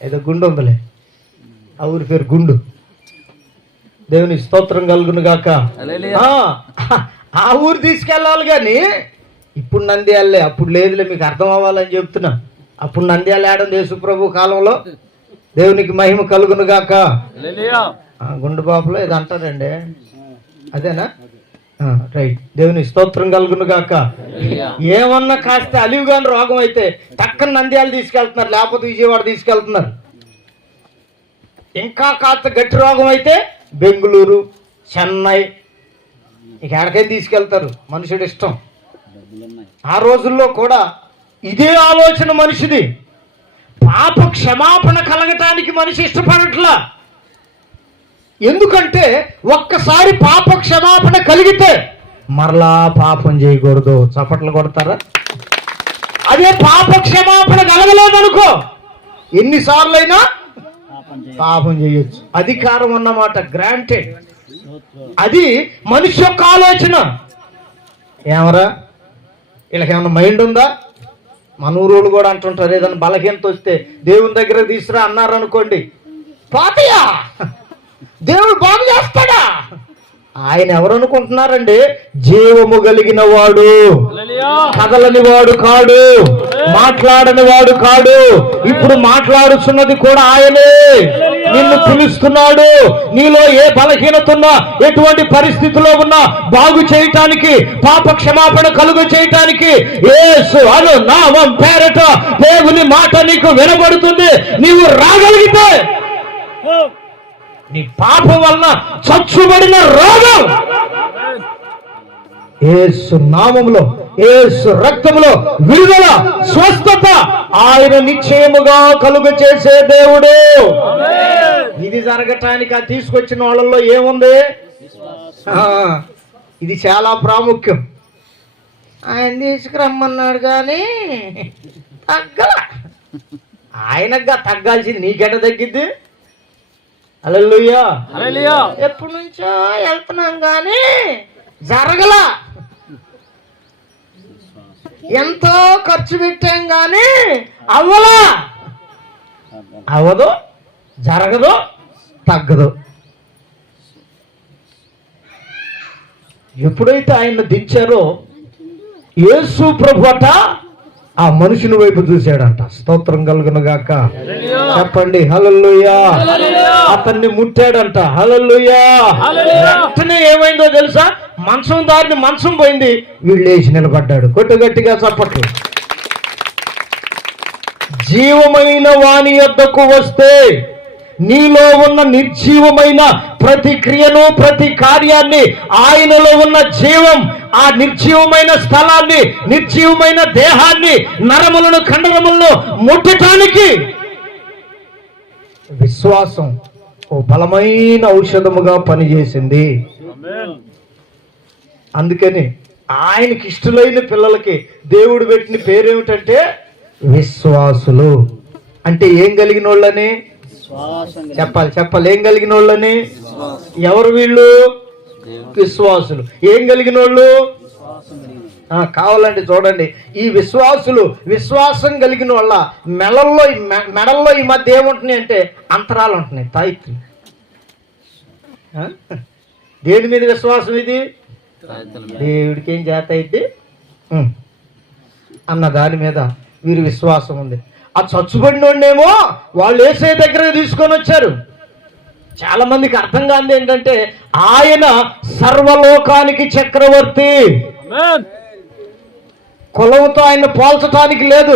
ఏదో గుండు ఉందిలే, ఆ ఊరి పేరు గుండు. దేవుని స్తోత్రం కలుగును గాక. ఆ ఊరు తీసుకెళ్ళాలి కానీ ఇప్పుడు నంద్యాలే, అప్పుడు లేదులే, మీకు అర్థం అవ్వాలని చెప్తున్నా. అప్పుడు నంద్యాల ఏడం యేసు ప్రభు కాలంలో. దేవునికి మహిమ కలుగును గాక. గుండు బాబులో ఏదో అంటారండి, అదేనా? రైట్. దేవుని స్తోత్రం కలుగును గాక. ఏమన్నా కాస్త అలివిగాని రోగం అయితే టక్కన నంద్యాల తీసుకెళ్తున్నారు, లేకపోతే విజయవాడ తీసుకెళ్తున్నారు. ఇంకా కాస్త గట్టి రోగం అయితే బెంగళూరు, చెన్నై, ఇక ఎక్కడికైనా తీసుకెళ్తారు. మనుషుడు ఇష్టం. ఆ రోజుల్లో కూడా ఇదే ఆలోచన మనిషిది. పాప క్షమాపణ కలగటానికి మనిషి ఇష్టపడట్లా. ఎందుకంటే ఒక్కసారి పాప క్షమాపణ కలిగితే మరలా పాపం చేయకూడదు. చప్పట్లు కొడతారా? అదే పాప క్షమాపణ కలగలేదనుకో ఎన్నిసార్లైనా పాపం చేయొచ్చు. అధికారం అన్నమాట, గ్రాంటెడ్. అది మనిషి యొక్క ఆలోచన. ఏమరా వీళ్ళకి ఏమన్నా మైండ్ ఉందా? మన ఊరోళ్ళు కూడా అంటుంటారు, ఏదైనా బలహీనత వస్తే దేవుని దగ్గర తీసుకురా అన్నారు అనుకోండి, పాతయ్యా దేవుడు బాగు చేస్తాడా? ఆయన ఎవరు అనుకుంటున్నారండి? జీవము కలిగిన వాడు, కదలని వాడు కాడు, మాట్లాడని వాడు కాడు. ఇప్పుడు మాట్లాడుతున్నది కూడా ఆయనే. నిన్ను పిలుస్తున్నాడు. నీలో ఏ బలహీనత ఉన్నా, ఎటువంటి పరిస్థితిలో ఉన్నా బాగు చేయటానికి, పాప క్షమాపణ కలుగు చేయటానికి యేసు అను నామం పేరట దేవుని మాట నీకు వినబడుతుంది. నీవు రాగలిగితే నీ పాపం వలన చచ్చుబడిన రోగం యేసు నామములో, యేసు రక్తములో విడుదల, స్వస్థత ఆయన నిశ్చయముగా కలుగ చేసే దేవుడు. ఇది జరగటానికి ఆ తీసుకొచ్చిన వాళ్ళల్లో ఏముంది? ఇది చాలా ప్రాముఖ్యం. ఆయన తీసుకురమ్మన్నాడు కానీ తగ్గల. ఆయనగా తగ్గాల్సింది నీకెట తగ్గిద్ది? హల్లెలూయా. ఎప్పటి నుంచో వెళ్తున్నాం కానీ జరగల. ఎంతో ఖర్చు పెట్టాం కానీ అవ్వలా. అవ్వదు, జరగదు, తగ్గదు. ఎప్పుడైతే ఆయన దించారో యేసు ప్రభువట ఆ మనుషుని వైపు చూశాడంట. స్తోత్రం కలుగును గాక. చెప్పండి హల్లెలూయా. అతన్ని ముట్టాడంట. హల్లెలూయా. వెంటనే ఏమైందో తెలుసా? మంచం దారిని మంచం పోయింది, వీళ్ళు లేచి నిలబడ్డాడు. కొట్టు గట్టిగా చప్పట్లు. జీవమైన వాని యొద్దకు వస్తే నీలో ఉన్న నిర్జీవమైన ప్రతి క్రియను, ప్రతి కార్యాన్ని, ఆయనలో ఉన్న జీవం ఆ నిర్జీవమైన స్థలాన్ని, నిర్జీవమైన దేహాన్ని, నరములను, కండరములను ముట్టడానికి విశ్వాసం ఓ బలమైన ఔషధముగా పనిచేసింది. అందుకని ఆయనకి ఇష్టలైన పిల్లలకి దేవుడు పెట్టిన పేరేమిటంటే విశ్వాసులు. అంటే ఏం కలిగిన వాళ్ళని చెప్పాలి. ఏం కలిగిన వాళ్ళని? ఎవరు వీళ్ళు? విశ్వాసులు. ఏం కలిగిన వాళ్ళు? కావాలంటే చూడండి, ఈ విశ్వాసులు విశ్వాసం కలిగిన వాళ్ళ మెడల్లో ఈ మధ్య ఏముంటున్నాయి అంటే అంతరాలు ఉంటున్నాయి, తాయిత్రి. దేని మీద విశ్వాసం ఇది? దేవుడికి ఏం చేత అయితే అన్న దాని మీద వీరి విశ్వాసం ఉంది. ఆ చచ్చుబడినోడేమో వాళ్ళు యేసయ్య దగ్గరకు తీసుకొని వచ్చారు. చాలా మందికి అర్థం కానిది ఏంటంటే ఆయన సర్వలోకానికి చక్రవర్తి. కులంతో ఆయన పోల్చడానికి లేదు.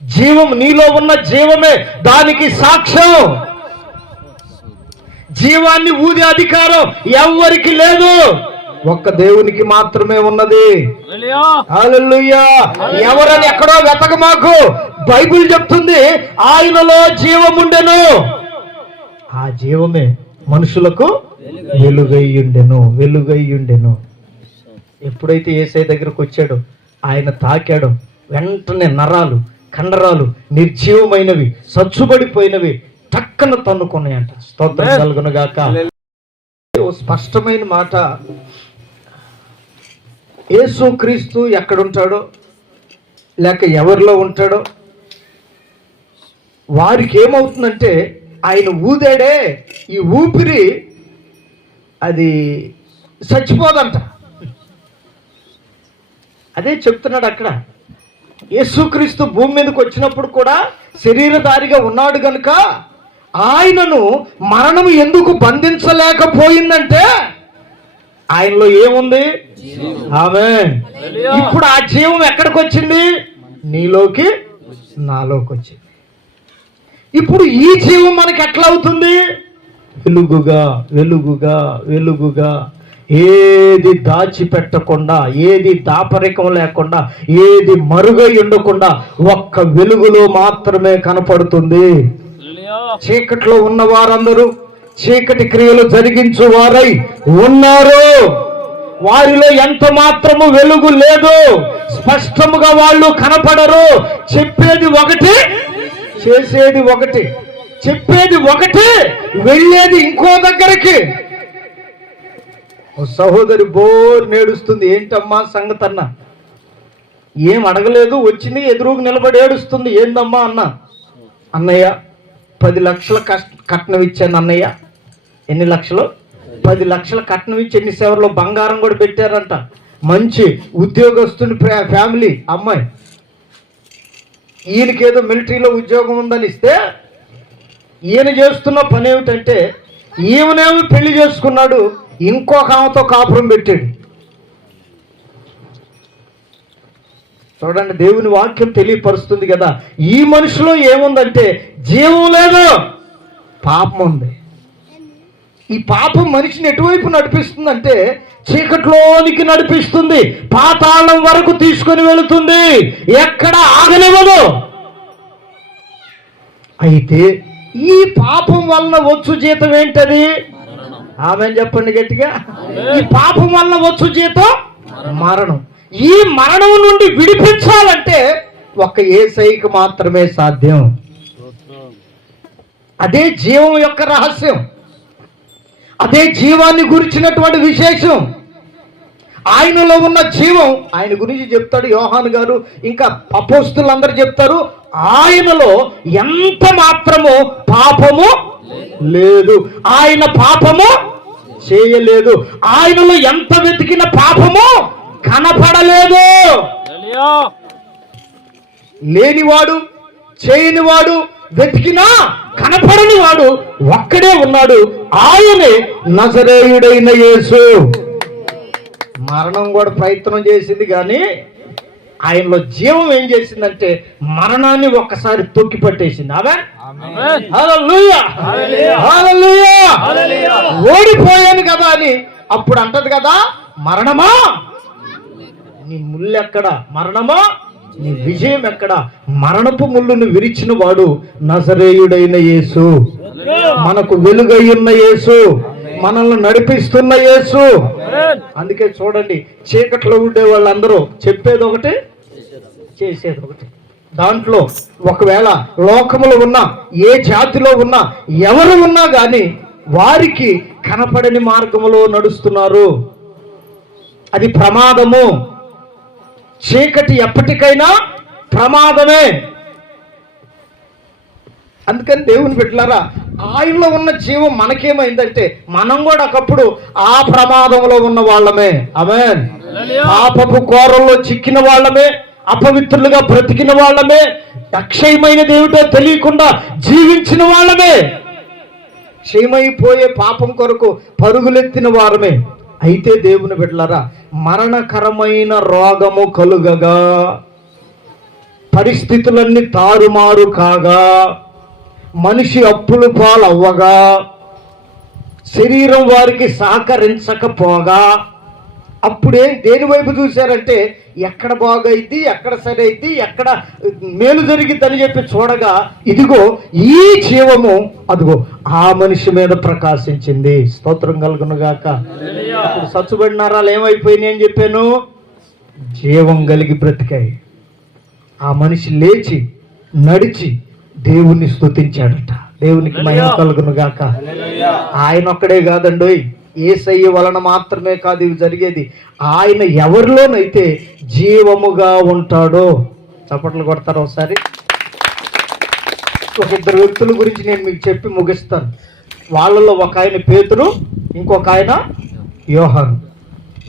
జీవం, నీలో ఉన్న జీవమే దానికి సాక్ష్యం. జీవాన్ని ఊదే అధికారం ఎవ్వరికి లేదు, ఒక్క దేవునికి మాత్రమే ఉన్నది. హల్లెలూయా. ఎవరని ఎక్కడో వెతక మాకు. బైబిల్ చెప్తుంది ఆయనలో జీవముండెను, ఆ జీవమే మనుషులకు వెలుగయ్యుండెను. ఎప్పుడైతే యేసయ్య దగ్గరకు వచ్చాడో, ఆయన తాకాడో, వెంటనే నరాలు, కండరాలు నిర్జీవమైనవి, సచ్చుబడిపోయినవి టక్కన తన్నుకున్నాయంట. స్తోత్రం కలుగునుగాక. స్పష్టమైన మాట. యేసుక్రీస్తు ఎక్కడుంటాడో లేక ఎవరిలో ఉంటాడో వారికి ఏమవుతుందంటే ఆయన ఊదాడే ఈ ఊపిరి అది చచ్చిపోదంట. అదే చెప్తున్నాడు అక్కడ. యేసుక్రీస్తు భూమి మీదకి వచ్చినప్పుడు కూడా శరీరధారిగా ఉన్నాడు కనుక ఆయనను మరణము ఎందుకు బంధించలేకపోయిందంటే ఆయనలో ఏముంది? ఆమేన్. ఇప్పుడు ఆ జీవం ఎక్కడికి వచ్చింది? నీలోకి, నాలోకి వచ్చింది. ఇప్పుడు ఈ జీవం మనకి ఎట్లా అవుతుంది? వెలుగుగా వెలుగుగా వెలుగుగా, ఏది దాచిపెట్టకుండా, ఏది దాపరికం లేకుండా, ఏది మరుగై ఉండకుండా ఒక్క వెలుగులో మాత్రమే కనపడుతుంది. చీకట్లో ఉన్న వారందరూ చీకటి క్రియలు జరిగించు వారై ఉన్నారు. వారిలో ఎంత మాత్రము వెలుగు లేదు. స్పష్టముగా వాళ్ళు కనపడరు. చెప్పేది ఒకటి, చేసేది ఒకటి. చెప్పేది ఒకటి, వెళ్ళేది ఇంకో దగ్గరికి. ఓ సహోదరి బోర్ నేడుస్తుంది. ఏంటమ్మా సంగతన్నా? ఏం అడగలేదు, వచ్చింది ఎదురుగా నిలబడి ఏడుస్తుంది. ఏందమ్మా అన్న? అన్నయ్య 10 లక్షల కట్నం ఇచ్చాను అన్నయ్య. ఎన్ని లక్షలు? 10 లక్షల కట్నం ఇచ్చి ఎన్ని సేవల్లో బంగారం కూడా పెట్టారంట. మంచి ఉద్యోగస్తుని ఫ్యామిలీ అమ్మాయి. ఈయనకేదో మిలిటరీలో ఉద్యోగం ఉందని ఇస్తే ఈయన చేస్తున్న పని ఏమిటంటే ఈమెనేమో పెళ్లి చేసుకున్నాడు, ఇంకొక ఆమెతో కాపురం పెట్టాడు. చూడండి, దేవుని వాక్యం తెలియపరుస్తుంది కదా. ఈ మనిషిలో ఏముందంటే జీవం లేదు, పాపం ఉంది. ఈ పాపం మనిషిని ఎటువైపు నడిపిస్తుందంటే చీకట్లోనికి నడిపిస్తుంది, పాతాళం వరకు తీసుకొని వెళుతుంది, ఎక్కడ ఆగనివ్వదు. అయితే ఈ పాపం వలన వచ్చు జీతం ఏంటది? ఆమె చెప్పండి గట్టిగా. ఈ పాపం వలన వచ్చు జీతం మరణం. ఈ మరణం నుండి విడిపించాలంటే ఒక్క యేసయ్యకి మాత్రమే సాధ్యం. అదే జీవం యొక్క రహస్యం, అదే జీవాన్ని గురించినటువంటి విశేషం. ఆయనలో ఉన్న జీవం ఆయన గురించి చెప్తాడు యోహాను గారు, ఇంకా అపోస్తులందరూ చెప్తారు. ఆయనలో ఎంత మాత్రము పాపము లేదు, ఆయన పాపము చేయలేదు. ఆయనలో ఎంత వెతికిన పాపము కనపడలేదు. లేనివాడు, చేయనివాడు, వెతికినా కనపడని వాడు ఒక్కడే ఉన్నాడు. ఆయనే నజరేయుడైన యేసు. మరణం కూడా ప్రయత్నం చేసింది కానీ ఆయనలో జీవం ఏం చేసిందంటే మరణాన్ని ఒక్కసారి తొక్కి పట్టేసింది. హల్లెలూయా, హల్లెలూయా. ఓడిపోయాను కదా అని అప్పుడు అంటది కదా, మరణమా నీ ముళ్ళు ఎక్కడ, మరణమా నీ విజయం ఎక్కడ? మరణపు ముళ్ళును విరిచిన వాడు నజరేయుడైన యేసు, మనకు వెలుగై ఉన్న యేసు, మనల్ని నడిపిస్తున్న యేసు. అందుకే చూడండి, చీకట్లో ఉండే వాళ్ళందరూ చెప్పేది ఒకటి, చేసేది ఒకటి. దాంట్లో ఒకవేళ లోకములో ఉన్న ఏ జాతిలో ఉన్నా ఎవరు ఉన్నా గాని వారికి కనపడని మార్గములో నడుస్తున్నారు. అది ప్రమాదము. చీకటి ఎప్పటికైనా ప్రమాదమే. అందుకని దేవుని బిడ్డలారా, ఆయనలో ఉన్న జీవం మనకేమైందంటే మనం కూడా ఒకప్పుడు ఆ ప్రమాదంలో ఉన్న వాళ్ళమే. ఆమేన్. పాపపు కోరల్లో చిక్కిన వాళ్ళమే, అపవిత్రులుగా బ్రతికిన వాళ్ళమే, అక్షయమైనది ఏమిటో తెలియకుండా జీవించిన వాళ్ళమే, క్షయమైపోయే పాపం కొరకు పరుగులెత్తిన వారమే. అయితే దేవుని బిడ్డలారా, మరణకరమైన రోగము కలుగగా, పరిస్థితులన్నీ తారుమారు కాగా, మనిషి అప్పులు పాలవ్వగా, శరీరం వారికి సహకరించకపోగా, అప్పుడే దేని వైపు చూశారంటే ఎక్కడ బాగైద్ది, ఎక్కడ సరైద్ది, ఎక్కడ మేలు జరిగిద్దని చెప్పి చూడగా, ఇదిగో ఈ జీవము అదిగో ఆ మనిషి మీద ప్రకాశించింది. స్తోత్రం కలుగునుగాక. అప్పుడు సచ్చుబడి నరాలు ఏమైపోయినాయి అని చెప్పాను, జీవం కలిగి బ్రతికాయి. ఆ మనిషి లేచి నడిచి దేవుణ్ణి స్తుతించాడట. దేవునికి మహిమ కలుగునుగాక. ఆయన ఒక్కడే కాదండి, యేసయ్య వలన మాత్రమే కాదు ఇవి జరిగేది. ఆయన ఎవరిలోనైతే జీవముగా ఉంటాడో, చప్పట్లు కొడతారు ఒకసారి. ఒక ఇద్దరు వ్యక్తుల గురించి నేను మీకు చెప్పి ముగిస్తాను. వాళ్ళలో ఒక ఆయన పేతురు, ఇంకొక ఆయన యోహాను.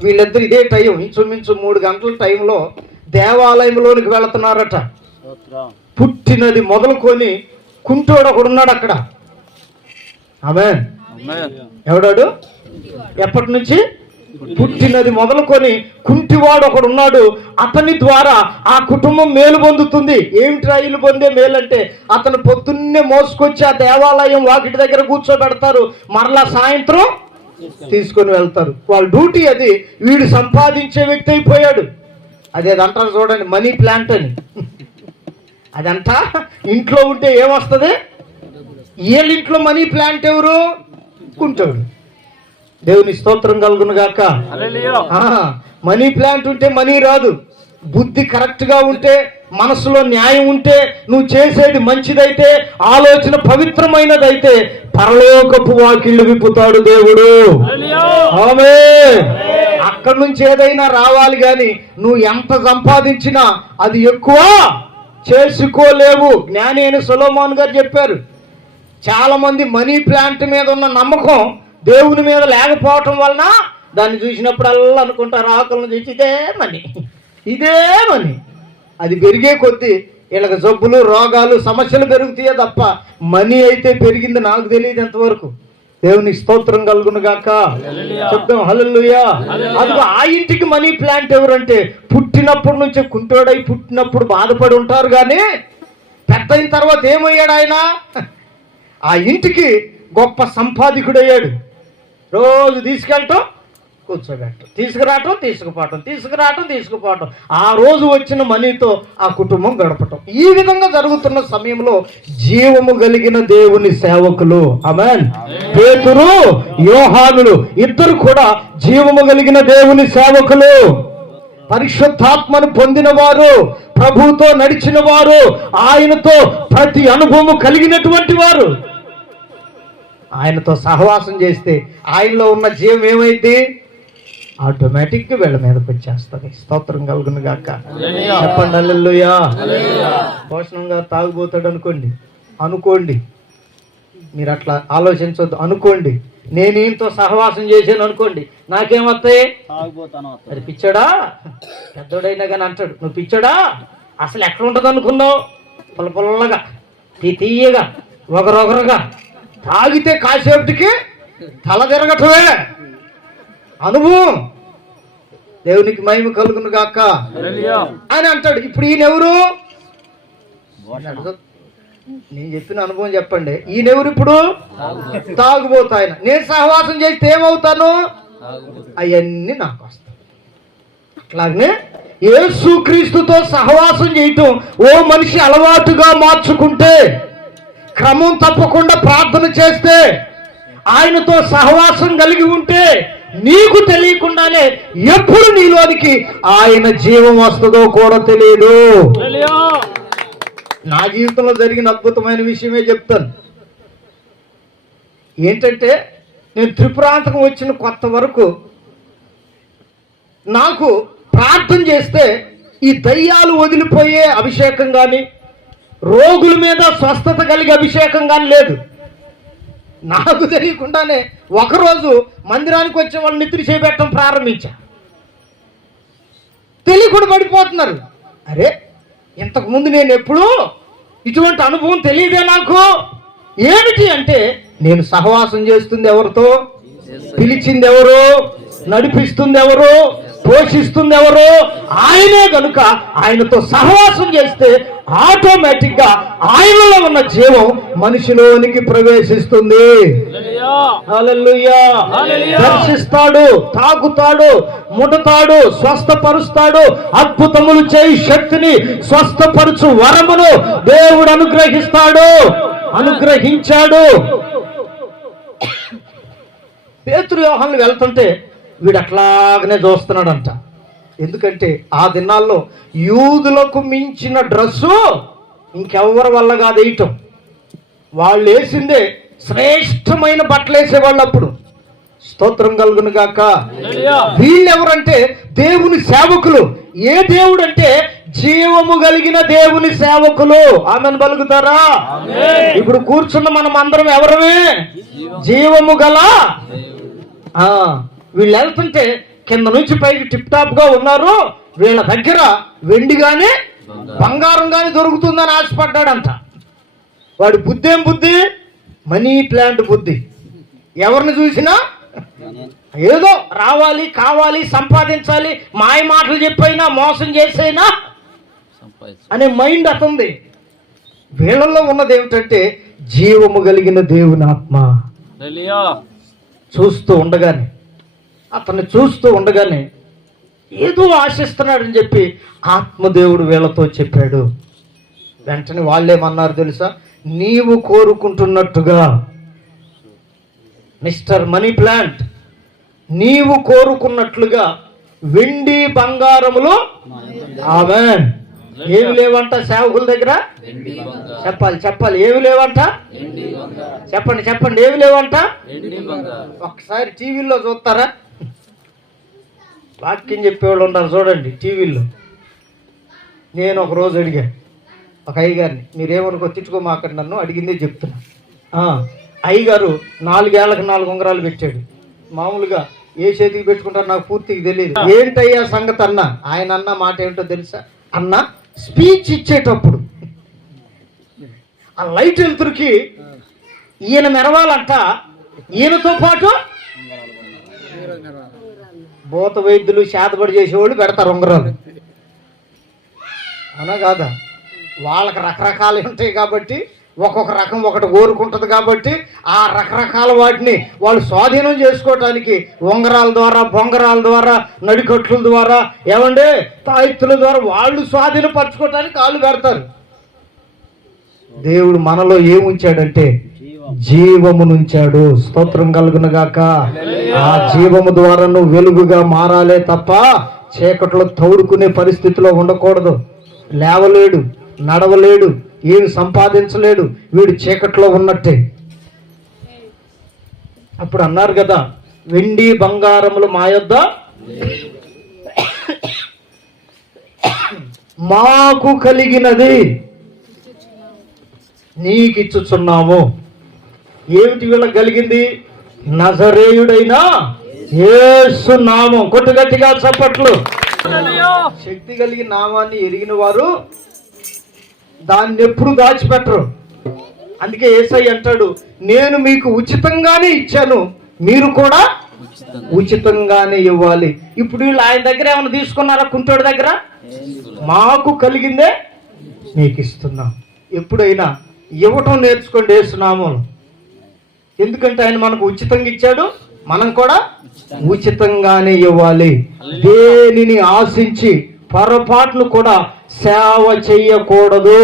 వీళ్ళిద్దరు ఇదే టైం, ఇంచుమించు 3 గంటల టైంలో దేవాలయంలోనికి వెళుతున్నారట. పుట్టినది మొదలుకొని కుంటోడు ఒకడున్నాడు అక్కడ. ఆమేన్. ఎవడాడు? ఎప్పటి నుంచి? పుట్టినది మొదలుకొని కుంటివాడు ఒకడున్నాడు. అతని ద్వారా ఆ కుటుంబం మేలు పొందుతుంది. ఏమిటి రైలు పొందే మేలంటే, అతను పొద్దున్నే మోసుకొచ్చి ఆ దేవాలయం వాకిటి దగ్గర కూర్చోబెడతారు, మరలా సాయంత్రం తీసుకొని వెళ్తారు. వాళ్ళ డ్యూటీ అది. వీడు సంపాదించే వ్యక్తి అయిపోయాడు. అదేదంటారు చూడండి, మనీ ప్లాంట్ అని. అదంతా ఇంట్లో ఉంటే ఏమొస్తుంది? వీళ్ళ ఇంట్లో మనీ ప్లాంట్ ఎవరు? కుంటోడు. దేవుని స్తోత్రం కలుగునుగాక. మనీ ప్లాంట్ ఉంటే మనీ రాదు. బుద్ధి కరెక్ట్ గా ఉంటే, మనసులో న్యాయం ఉంటే, నువ్వు చేసేది మంచిదైతే, ఆలోచన పవిత్రమైనదైతే పరలోకపు వాకిళ్ళు విప్పుతాడు దేవుడు. ఆమేన్. అక్కడి నుంచి ఏదైనా రావాలి గాని నువ్వు ఎంత సంపాదించినా అది ఎక్కువ చేసుకోలేవు. జ్ఞాని అయిన సొలొమోను గారు చెప్పారు, చాలా మంది మనీ ప్లాంట్ మీద ఉన్న నమ్మకం దేవుని మీద లేకపోవటం వలన దాన్ని చూసినప్పుడల్లా అనుకుంటారు, ఆకలిని చూసి ఇదే మనీ, ఇదే మనీ. అది పెరిగే కొద్దీ వీళ్ళకి జబ్బులు, రోగాలు, సమస్యలు పెరుగుతాయే తప్ప మనీ అయితే పెరిగింది నాకు తెలియదు ఎంతవరకు. దేవుని స్తోత్రం కలుగునుగాక. చెప్తాం హల్లెలూయా. అదిగో ఆ ఇంటికి మనీ ప్లాంట్ ఎవరంటే, పుట్టినప్పటి నుంచి కుంటోడై పుట్టినప్పుడు బాధపడి ఉంటారు కానీ పెద్ద అయిన తర్వాత ఏమయ్యాడు ఆయన? ఆ ఇంటికి గొప్ప సంపాదికుడయ్యాడు. రోజు తీసుకెళ్ళటం, కూర్చోబెట్టడం, తీసుకురావటం, తీసుకుపోవటం, ఆ రోజు వచ్చిన మనీతో ఆ కుటుంబం గడపటం. ఈ విధంగా జరుగుతున్న సమయంలో జీవము కలిగిన దేవుని సేవకులు, ఆమేన్, పేతురు, యోహానులు ఇద్దరు కూడా జీవము కలిగిన దేవుని సేవకులు, పరిశుద్ధాత్మను పొందిన వారు, ప్రభువుతో నడిచిన వారు, ఆయనతో ప్రతి అనుభవము కలిగినటువంటి వారు. ఆయనతో సహవాసం చేస్తే ఆయనలో ఉన్న జీవం ఏమైంది? ఆటోమేటిక్గా వీళ్ళ మీదకి వచ్చేస్తుంది. స్తోత్రం కలుగునుగాక. చెప్పండి హల్లెలూయా. భోషణంగా తాగుబోతాడు అనుకోండి, మీరు అట్లా ఆలోచించొద్దు. అనుకోండి, నేను ఈయనతో సహవాసం చేశాను అనుకోండి, నాకేమొస్తాయి? అది పిచ్చాడా? పెద్దోడైనా కానీ అంటాడు, నువ్వు పిచ్చాడా, అసలు ఎక్కడ ఉంటుంది అనుకున్నావు? పుల్లగా, తీయగా, ఒకరొకరుగా తాగితే కాసేపటికి తల తిరగటమే అనుభవం. దేవునికి మహిమ కలుగును గాక అని అంటాడు. ఇప్పుడు ఈయనెవరు? నేను చెప్పిన అనుభవం చెప్పండి. ఈయనెవరు ఇప్పుడు? తాగుబోతు ఆయన. నేను సహవాసం చేస్తే ఏమవుతాను? అవన్నీ నాకు వస్తాయి. అట్లాగనే యేసుక్రీస్తుతో సహవాసం చేయటం ఓ మనిషి అలవాటుగా మార్చుకుంటే, క్రమం తప్పకుండా ప్రార్థన చేస్తే, ఆయనతో సహవాసం కలిగి ఉంటే, నీకు తెలియకుండానే ఎప్పుడు నీలోనికి ఆయన జీవం వస్తుందో కూడా తెలియదు. నా జీవితంలో జరిగిన అద్భుతమైన విషయమే చెప్తాను. ఏంటంటే, నేను త్రిపురాంతకం వచ్చిన కొత్త వరకు నాకు ప్రార్థన చేస్తే ఈ దయ్యాలు వదిలిపోయే అభిషేకం కానీ, రోగుల మీద స్వస్థత కలిగే అభిషేకం కానీ లేదు. నాకు తెలియకుండానే ఒకరోజు మందిరానికి వచ్చే వాళ్ళు నిద్ర చేపెట్టడం ప్రారంభించా. తెలియకుండా పడిపోతున్నారు. అరే, ఇంతకుముందు నేను ఎప్పుడు ఇటువంటి అనుభవం తెలియదే నాకు. ఏమిటి అంటే, నేను సహవాసం చేస్తుంది ఎవరితో? పిలిచింది ఎవరు? నడిపిస్తుంది ఎవరు? పోషిస్తుంది ఎవరు? ఆయనే కనుక ఆయనతో సహవాసం చేస్తే ఆటోమేటిక్ గా ఆయనలో ఉన్న జీవం మనిషిలోనికి ప్రవేశిస్తుంది. హల్లెలూయా. దర్శిస్తాడు, తాకుతాడు, ముడతాడు, స్వస్థపరుస్తాడు. అద్భుతములు చేయి శక్తిని, స్వస్థపరచు వరమును దేవుడు అనుగ్రహించాడు. పేతురు యోహాను వెళ్తుంటే వీడు అట్లాగనే చూస్తున్నాడంట. ఎందుకంటే ఆ దినాల్లో యూదులకు మించిన డ్రెస్సు ఇంకెవరి వల్ల కాదు వేయటం. వాళ్ళు వేసిందే శ్రేష్టమైన బట్టలు వేసేవాళ్ళు అప్పుడు. స్తోత్రం కలుగును గాక. వీళ్ళెవరంటే దేవుని సేవకులు. ఏ దేవుడు అంటే జీవము కలిగిన దేవుని సేవకులు. ఆమెను పలుకుతారా? ఇప్పుడు కూర్చున్న మనం అందరం ఎవరమే? జీవము గల. వీళ్ళు వెళ్తుంటే కింద నుంచి పైకి టిప్ టాప్ గా ఉన్నారు. వీళ్ళ దగ్గర వెండి గాని బంగారం గాని దొరుకుతుందని ఆశపడ్డాడంట. వాడి బుద్ధి ఏం బుద్ధి? మనీ ప్లాంట్ బుద్ధి. ఎవరిని చూసినా ఏదో రావాలి, కావాలి, సంపాదించాలి, మాయ మాటలు చెప్పైనా, మోసం చేసైనా అనే మైండ్ అతంది. వీళ్ళల్లో ఉన్నది ఏమిటంటే జీవము కలిగిన దేవుని ఆత్మ. అతన్ని చూస్తూ ఉండగానే ఏదో ఆశిస్తున్నాడని చెప్పి ఆత్మదేవుడు వీళ్ళతో చెప్పాడు. వెంటనే వాళ్ళేమన్నారు తెలుసా? నీవు కోరుకుంటున్నట్టుగా మిస్టర్ మనీ ప్లాంట్, నీవు కోరుకున్నట్లుగా వెండి బంగారములు. ఆమేన్. ఏమి లేవంట సేవకుల దగ్గర? చెప్పాలి ఏమి లేవంట? చెప్పండి ఏమి లేవంట? ఒకసారి టీవీలో చూస్తారా? వాక్యం చెప్పేవాళ్ళు ఉన్నారు చూడండి టీవీలో. నేను ఒక రోజు అడిగా ఒక అయ్యగారిని, మీరేమనుకో తిట్టుకోమాకండి, నన్ను అడిగిందే చెప్తున్నా. అయ్యగారు 4 ఏళ్లకు 4 ఉంగరాలు పెట్టాడు. మామూలుగా ఏ చేతికి పెట్టుకుంటారో నాకు పూర్తిగా తెలియదు. ఏంటయ్యా సంగతి అన్న? ఆయన అన్న మాట ఏంటో తెలుసా? అన్న, స్పీచ్ ఇచ్చేటప్పుడు ఆ లైట్ వెలుతురికి ఈయన మెరవాలంట, ఈయనతో పాటు భూత వైద్యులు శాతపడి చేసేవాళ్ళు పెడతారు ఉంగరాలు. అవునా కాదా? వాళ్ళకి రకరకాలు ఉంటాయి కాబట్టి ఒక్కొక్క రకం ఒకటి కోరుకుంటుంది కాబట్టి ఆ రకరకాల వాటిని వాళ్ళు స్వాధీనం చేసుకోవటానికి ఉంగరాల ద్వారా, బొంగరాల ద్వారా, నడికట్ల ద్వారా, ఏమంటే తాయిత్తుల ద్వారా వాళ్ళు స్వాధీనపరచుకోవటానికి కాళ్ళు పెడతారు. దేవుడు మనలో ఏముంచాడంటే జీవమునుంచాడు. స్తోత్రం కలుగును గాక. ఆ జీవము ద్వారా నువ్వు వెలుగుగా మారాలే తప్ప చీకట్లో తౌడుకునే పరిస్థితిలో ఉండకూడదు. లేవలేడు, నడవలేడు, ఏమి సంపాదించలేడు, వీడు చీకట్లో ఉన్నట్టే. అప్పుడు అన్నారు కదా, వెండి బంగారములు మా యొద్ద మాకు కలిగినది నీకిచ్చుచున్నాము. ఏమిటి వీళ్ళకి కలిగింది? నజరేయుడైన యేసు నామం. కొట్టు గట్టిగా చప్పట్లు. శక్తి కలిగిన నామాన్ని ఎరిగిన వారు దాన్ని ఎప్పుడు దాచిపెట్టరు. అందుకే యేసయ్య అంటాడు, నేను మీకు ఉచితంగానే ఇచ్చాను, మీరు కూడా ఉచితంగానే ఇవ్వాలి. ఇప్పుడు వీళ్ళు ఆయన దగ్గర ఏమైనా తీసుకున్నారా? కుంటోడి దగ్గర మాకు కలిగిందే నీకు ఇస్తున్నాం. ఎప్పుడైనా ఇవ్వటం నేర్చుకోండి యేసునామములో. ఎందుకంటే ఆయన మనకు ఉచితంగా ఇచ్చాడు, మనం కూడా ఉచితంగానే ఇవ్వాలి. దేనిని ఆశించి పొరపాట్లు కూడా సేవ చెయ్యకూడదు.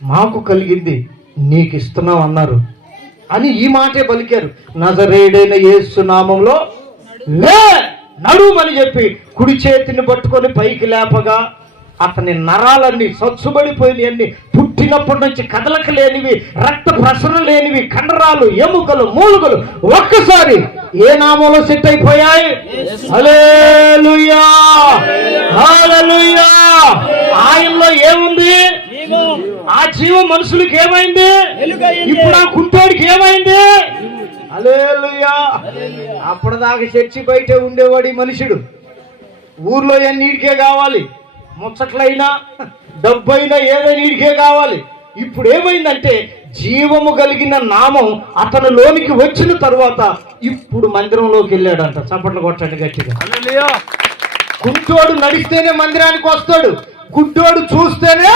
మాకు కలిగింది నీకు ఇస్తున్నాం అన్నారు అని ఈ మాటే పలికారు. నజరేయుడైన యేసు నామంలో లే నడుమని చెప్పి కుడి చేతిని పట్టుకొని పైకి లేపగా అతని నరాలన్నీ సచ్చుబడిపోయినవన్నీ, పుట్టినప్పటి నుంచి కదలక లేనివి, రక్త ప్రసరణ లేనివి కండరాలు, ఎముకలు, మూలుగలు ఒక్కసారి ఏ నామంలో సెట్ అయిపోయాయి. హల్లెలూయా, హల్లెలూయా. ఆయనలో ఏముంది? ఆ జీవం మనుషులకి ఏమైంది? ఇప్పుడు ఆ కుంటోడికి ఏమైంది? హల్లెలూయా. అప్పటిదాకా చర్చి బయట ఉండేవాడు ఈ మనుషుడు. ఊర్లో ఎన్నిటికే కావాలి, ముచ్చట్లైనా డబ్బైనా ఏదైనా ఈడికే కావాలి. ఇప్పుడు ఏమైందంటే జీవము కలిగిన నామం అతని లోనికి వచ్చిన తరువాత ఇప్పుడు మందిరంలోకి వెళ్ళాడంట. చప్పట్లు కొట్టండి గట్టిగా. కుంటోడు నడిస్తేనే మందిరానికి వస్తాడు, గుడ్డోడు చూస్తేనే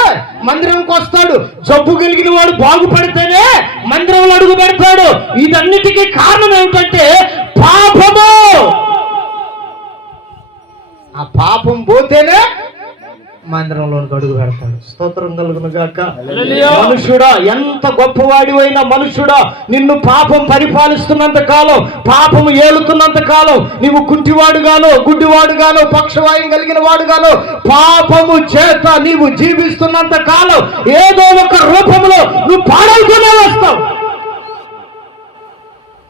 మందిరంకి వస్తాడు, జబ్బు కలిగిన వాడు బాగుపడితేనే మందిరంలో అడుగు పెడతాడు. ఇదన్నిటికీ కారణం ఏమిటంటే పాపము. ఆ పాపం పోతేనే మందిరంలోనికి అడుగు పెడతాడు. స్తోత్రం కలుగును గాక. మనుషుడా, ఎంత గొప్పవాడివైనా మనుషుడా, నిన్ను పాపం పరిపాలిస్తున్నంత కాలం, పాపము ఏలుతున్నంత కాలం, నీవు కుంటివాడుగాను, గుడ్డివాడుగాను, పక్షవాయం కలిగిన వాడుగాను, పాపము చేత నీవు జీవిస్తున్నంత కాలం ఏదో ఒక రూపంలో నువ్వు పాడవుతూనే వస్తావు.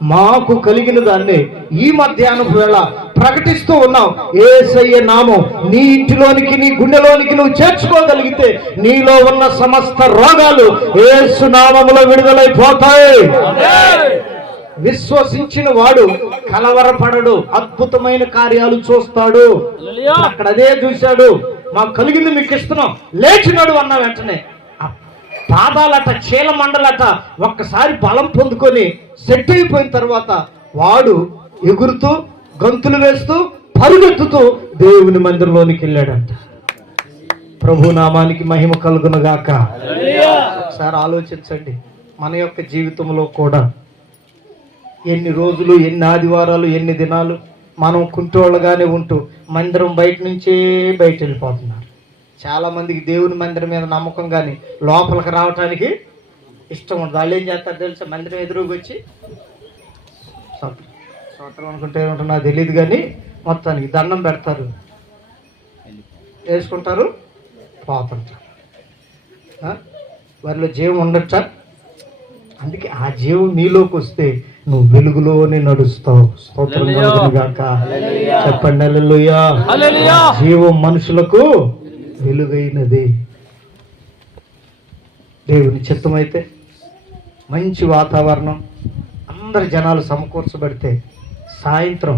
మాకు కలిగిన దాన్ని ఈ మధ్యాహ్నం వేళ ప్రకటిస్తూ ఉన్నాం. యేసయ్య నామం నీ ఇంటిలోనికి, నీ గుండెలోనికి నువ్వు చేర్చుకోగలిగితే నీలో ఉన్న సమస్త రోగాలు యేసు నామములో విడుదలైపోతాయి. విశ్వసించిన వాడు కలవరపడడు, అద్భుతమైన కార్యాలు చూస్తాడు. అక్కడ అదే చూశాడు. మాకు కలిగింది మీకు ఇస్తున్నాం, లేచినాడు అన్న వెంటనే పాదాలట, చీల మండలట ఒక్కసారి బలం పొందుకొని సెట్ అయిపోయిన తర్వాత వాడు ఎగురుతూ, గంతులు వేస్తూ, పరుగెత్తుతూ దేవుని మందిరంలోనికి వెళ్ళాడంట. ప్రభు నామానికి మహిమ కలుగును గాక. ఒకసారి ఆలోచించండి, మన యొక్క జీవితంలో కూడా ఎన్ని రోజులు, ఎన్ని ఆదివారాలు, ఎన్ని దినాలు మనం కుంటోళ్ళగానే ఉంటూ మందిరం బయట నుంచే బయట వెళ్ళిపోతున్నారు. చాలా మందికి దేవుని మందిరం మీద నమ్మకం కానీ లోపలికి రావటానికి ఇష్టం ఉండదు. వాళ్ళు ఏం చేస్తారు తెలుసా? మందిరం ఎదురుగా వచ్చి సంవత్సరం అనుకుంటే ఏమంటారు నాకు తెలియదు కానీ మొత్తానికి దండం పెడతారు, వేసుకుంటారు, పోతుంటారు. వారిలో జీవం ఉండొచ్చా? అందుకే ఆ జీవం నీలోకి వస్తే నువ్వు వెలుగులోనే నడుస్తావు. స్తోత్రం గాక. చెప్పండి హల్లెలూయా. జీవం మనుషులకు వెలుగైనది. దేవుని చిత్తమైతే మంచి వాతావరణం, అందరి జనాలు సమకూర్చబడితే సాయంత్రం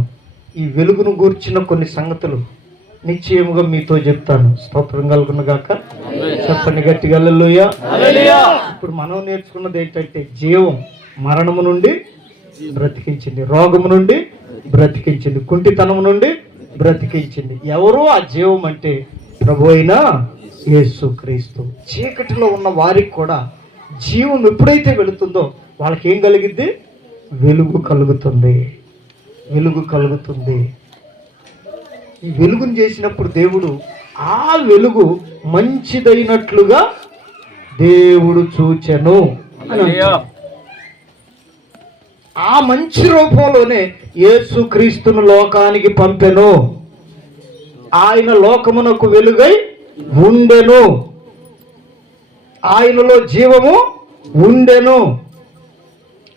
ఈ వెలుగును గూర్చిన కొన్ని సంగతులు నిశ్చయముగా మీతో చెప్తాను. స్తోత్రం కలుగును గాక. చెప్పండి గట్టిగా హల్లెలూయా. ఇప్పుడు మనం నేర్చుకున్నది ఏంటంటే జీవం మరణము నుండి బ్రతికించింది, రోగము నుండి బ్రతికించింది, కుంటితనము నుండి బ్రతికించింది. ఎవరు ఆ జీవం అంటే ప్రభు అయిన యేసుక్రీస్తు. చీకటిలో ఉన్న వారికి కూడా జీవం ఎప్పుడైతే వెళుతుందో వాళ్ళకి ఏం కలిగిద్ది? వెలుగు కలుగుతుంది, వెలుగు కలుగుతుంది. ఈ వెలుగును చేసినప్పుడు దేవుడు ఆ వెలుగు మంచిదైనట్లుగా దేవుడు చూచెను అని. ఆ మంచి రూపంలోనే యేసుక్రీస్తును లోకానికి పంపెను. ఆయన లోకమునకు వెలుగై ఉండెను, ఆయనలో జీవము ఉండెను,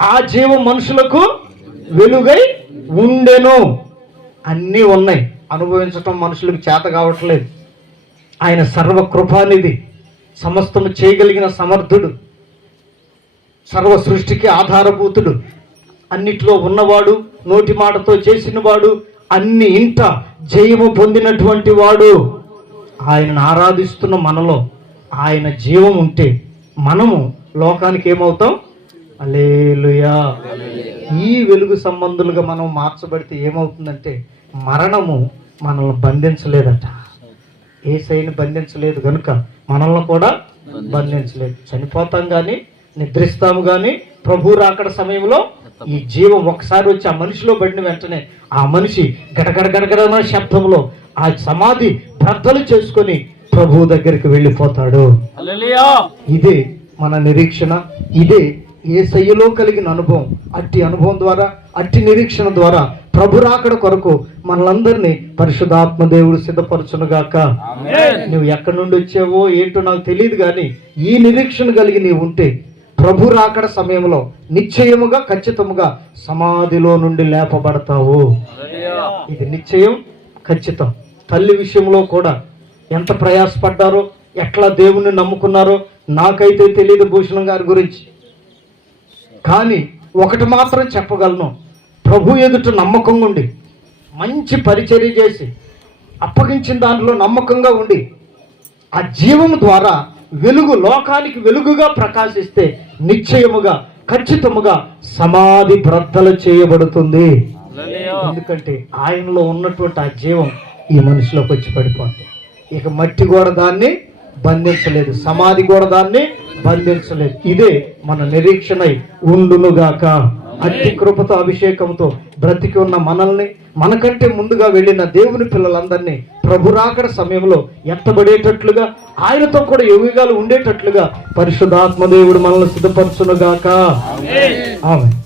ఆ జీవం మనుషులకు వెలుగై ఉండెను. అన్నీ ఉన్నాయి, అనుభవించటం మనుషులకు చేత కావట్లేదు. ఆయన సర్వకృపానిధి, సమస్తము చేయగలిగిన సమర్థుడు, సర్వ సృష్టికి ఆధారభూతుడు, అన్నిట్లో ఉన్నవాడు, నోటి మాటతో చేసినవాడు, అన్ని ఇంట జయము పొందినటువంటి వాడు. ఆయనను ఆరాధిస్తున్న మనలో ఆయన జీవం ఉంటే మనము లోకానికి ఏమవుతాం? హల్లెలూయా. ఈ వెలుగు సంబంధులుగా మనం మార్చబడితే ఏమవుతుందంటే మరణము మనల్ని బంధించలేదట. యేసయ్యని బంధించలేదు కనుక మనల్ని కూడా బంధించలేదు. చనిపోతాం కానీ, నిద్రిస్తాము కానీ, ప్రభు రాకడ సమయంలో ఈ జీవం ఒకసారి వచ్చి ఆ మనిషిలో పడిన వెంటనే ఆ మనిషి గడగడ గడగడ శబ్దంలో ఆ సమాధి బద్దలు చేసుకొని ప్రభు దగ్గరికి వెళ్ళిపోతాడు. హల్లెలూయా. ఇదే మన నిరీక్షణ, ఇదే యేసయ్యలో కలిగిన అనుభవం. అట్టి అనుభవం ద్వారా, అట్టి నిరీక్షణ ద్వారా ప్రభు రాకడ కొరకు మనలందరినీ పరిశుద్ధాత్మ దేవుడు సిద్ధపరచునుగాక. నువ్వు ఎక్కడి నుండి వచ్చావో ఏంటో నాకు తెలియదు, కానీ ఈ నిరీక్షణ కలిగి నీవు ఉంటే ప్రభు రాకడ సమయంలో నిశ్చయముగా, ఖచ్చితముగా సమాధిలో నుండి లేపబడతావు. ఇది నిశ్చయం, ఖచ్చితం. తల్లి విషయంలో కూడా ఎంత ప్రయాసపడ్డారో, ఎట్లా దేవుణ్ణి నమ్ముకున్నారో నాకైతే తెలియదు భూషణం గారి గురించి. కానీ ఒకటి మాత్రం చెప్పగలను, ప్రభు ఎదుట నమ్మకంగా ఉండి మంచి పరిచర్య చేసి అప్పగించిన దాంట్లో నమ్మకంగా ఉండి ఆ జీవము ద్వారా వెలుగు లోకానికి వెలుగుగా ప్రకాశిస్తే నిశ్చయముగా, ఖచ్చితముగా సమాధి బ్రద్దలు చేయబడుతుంది. ఎందుకంటే ఆయనలో ఉన్నటువంటి ఆ జీవం ఈ మనిషిలోకి వచ్చి పడిపోతుంది. ఇక మట్టి కూడా దాన్ని బంధించలేదు, సమాధి కూడా దాన్ని బంధించలేదు. ఇదే మన నిరీక్షణై ఉండునుగాక. అట్టి కృపతో, అభిషేకంతో బ్రతికి ఉన్న మనల్ని, మనకంటే ముందుగా వెళ్ళిన దేవుని పిల్లలందరినీ ప్రభు రాకడ సమయంలో ఎత్తబడేటట్లుగా, ఆయనతో కూడా యుగాలు ఉండేటట్లుగా పరిశుద్ధాత్మ దేవుడు మనల్ని సిద్ధపరచునుగాక. ఆమేన్.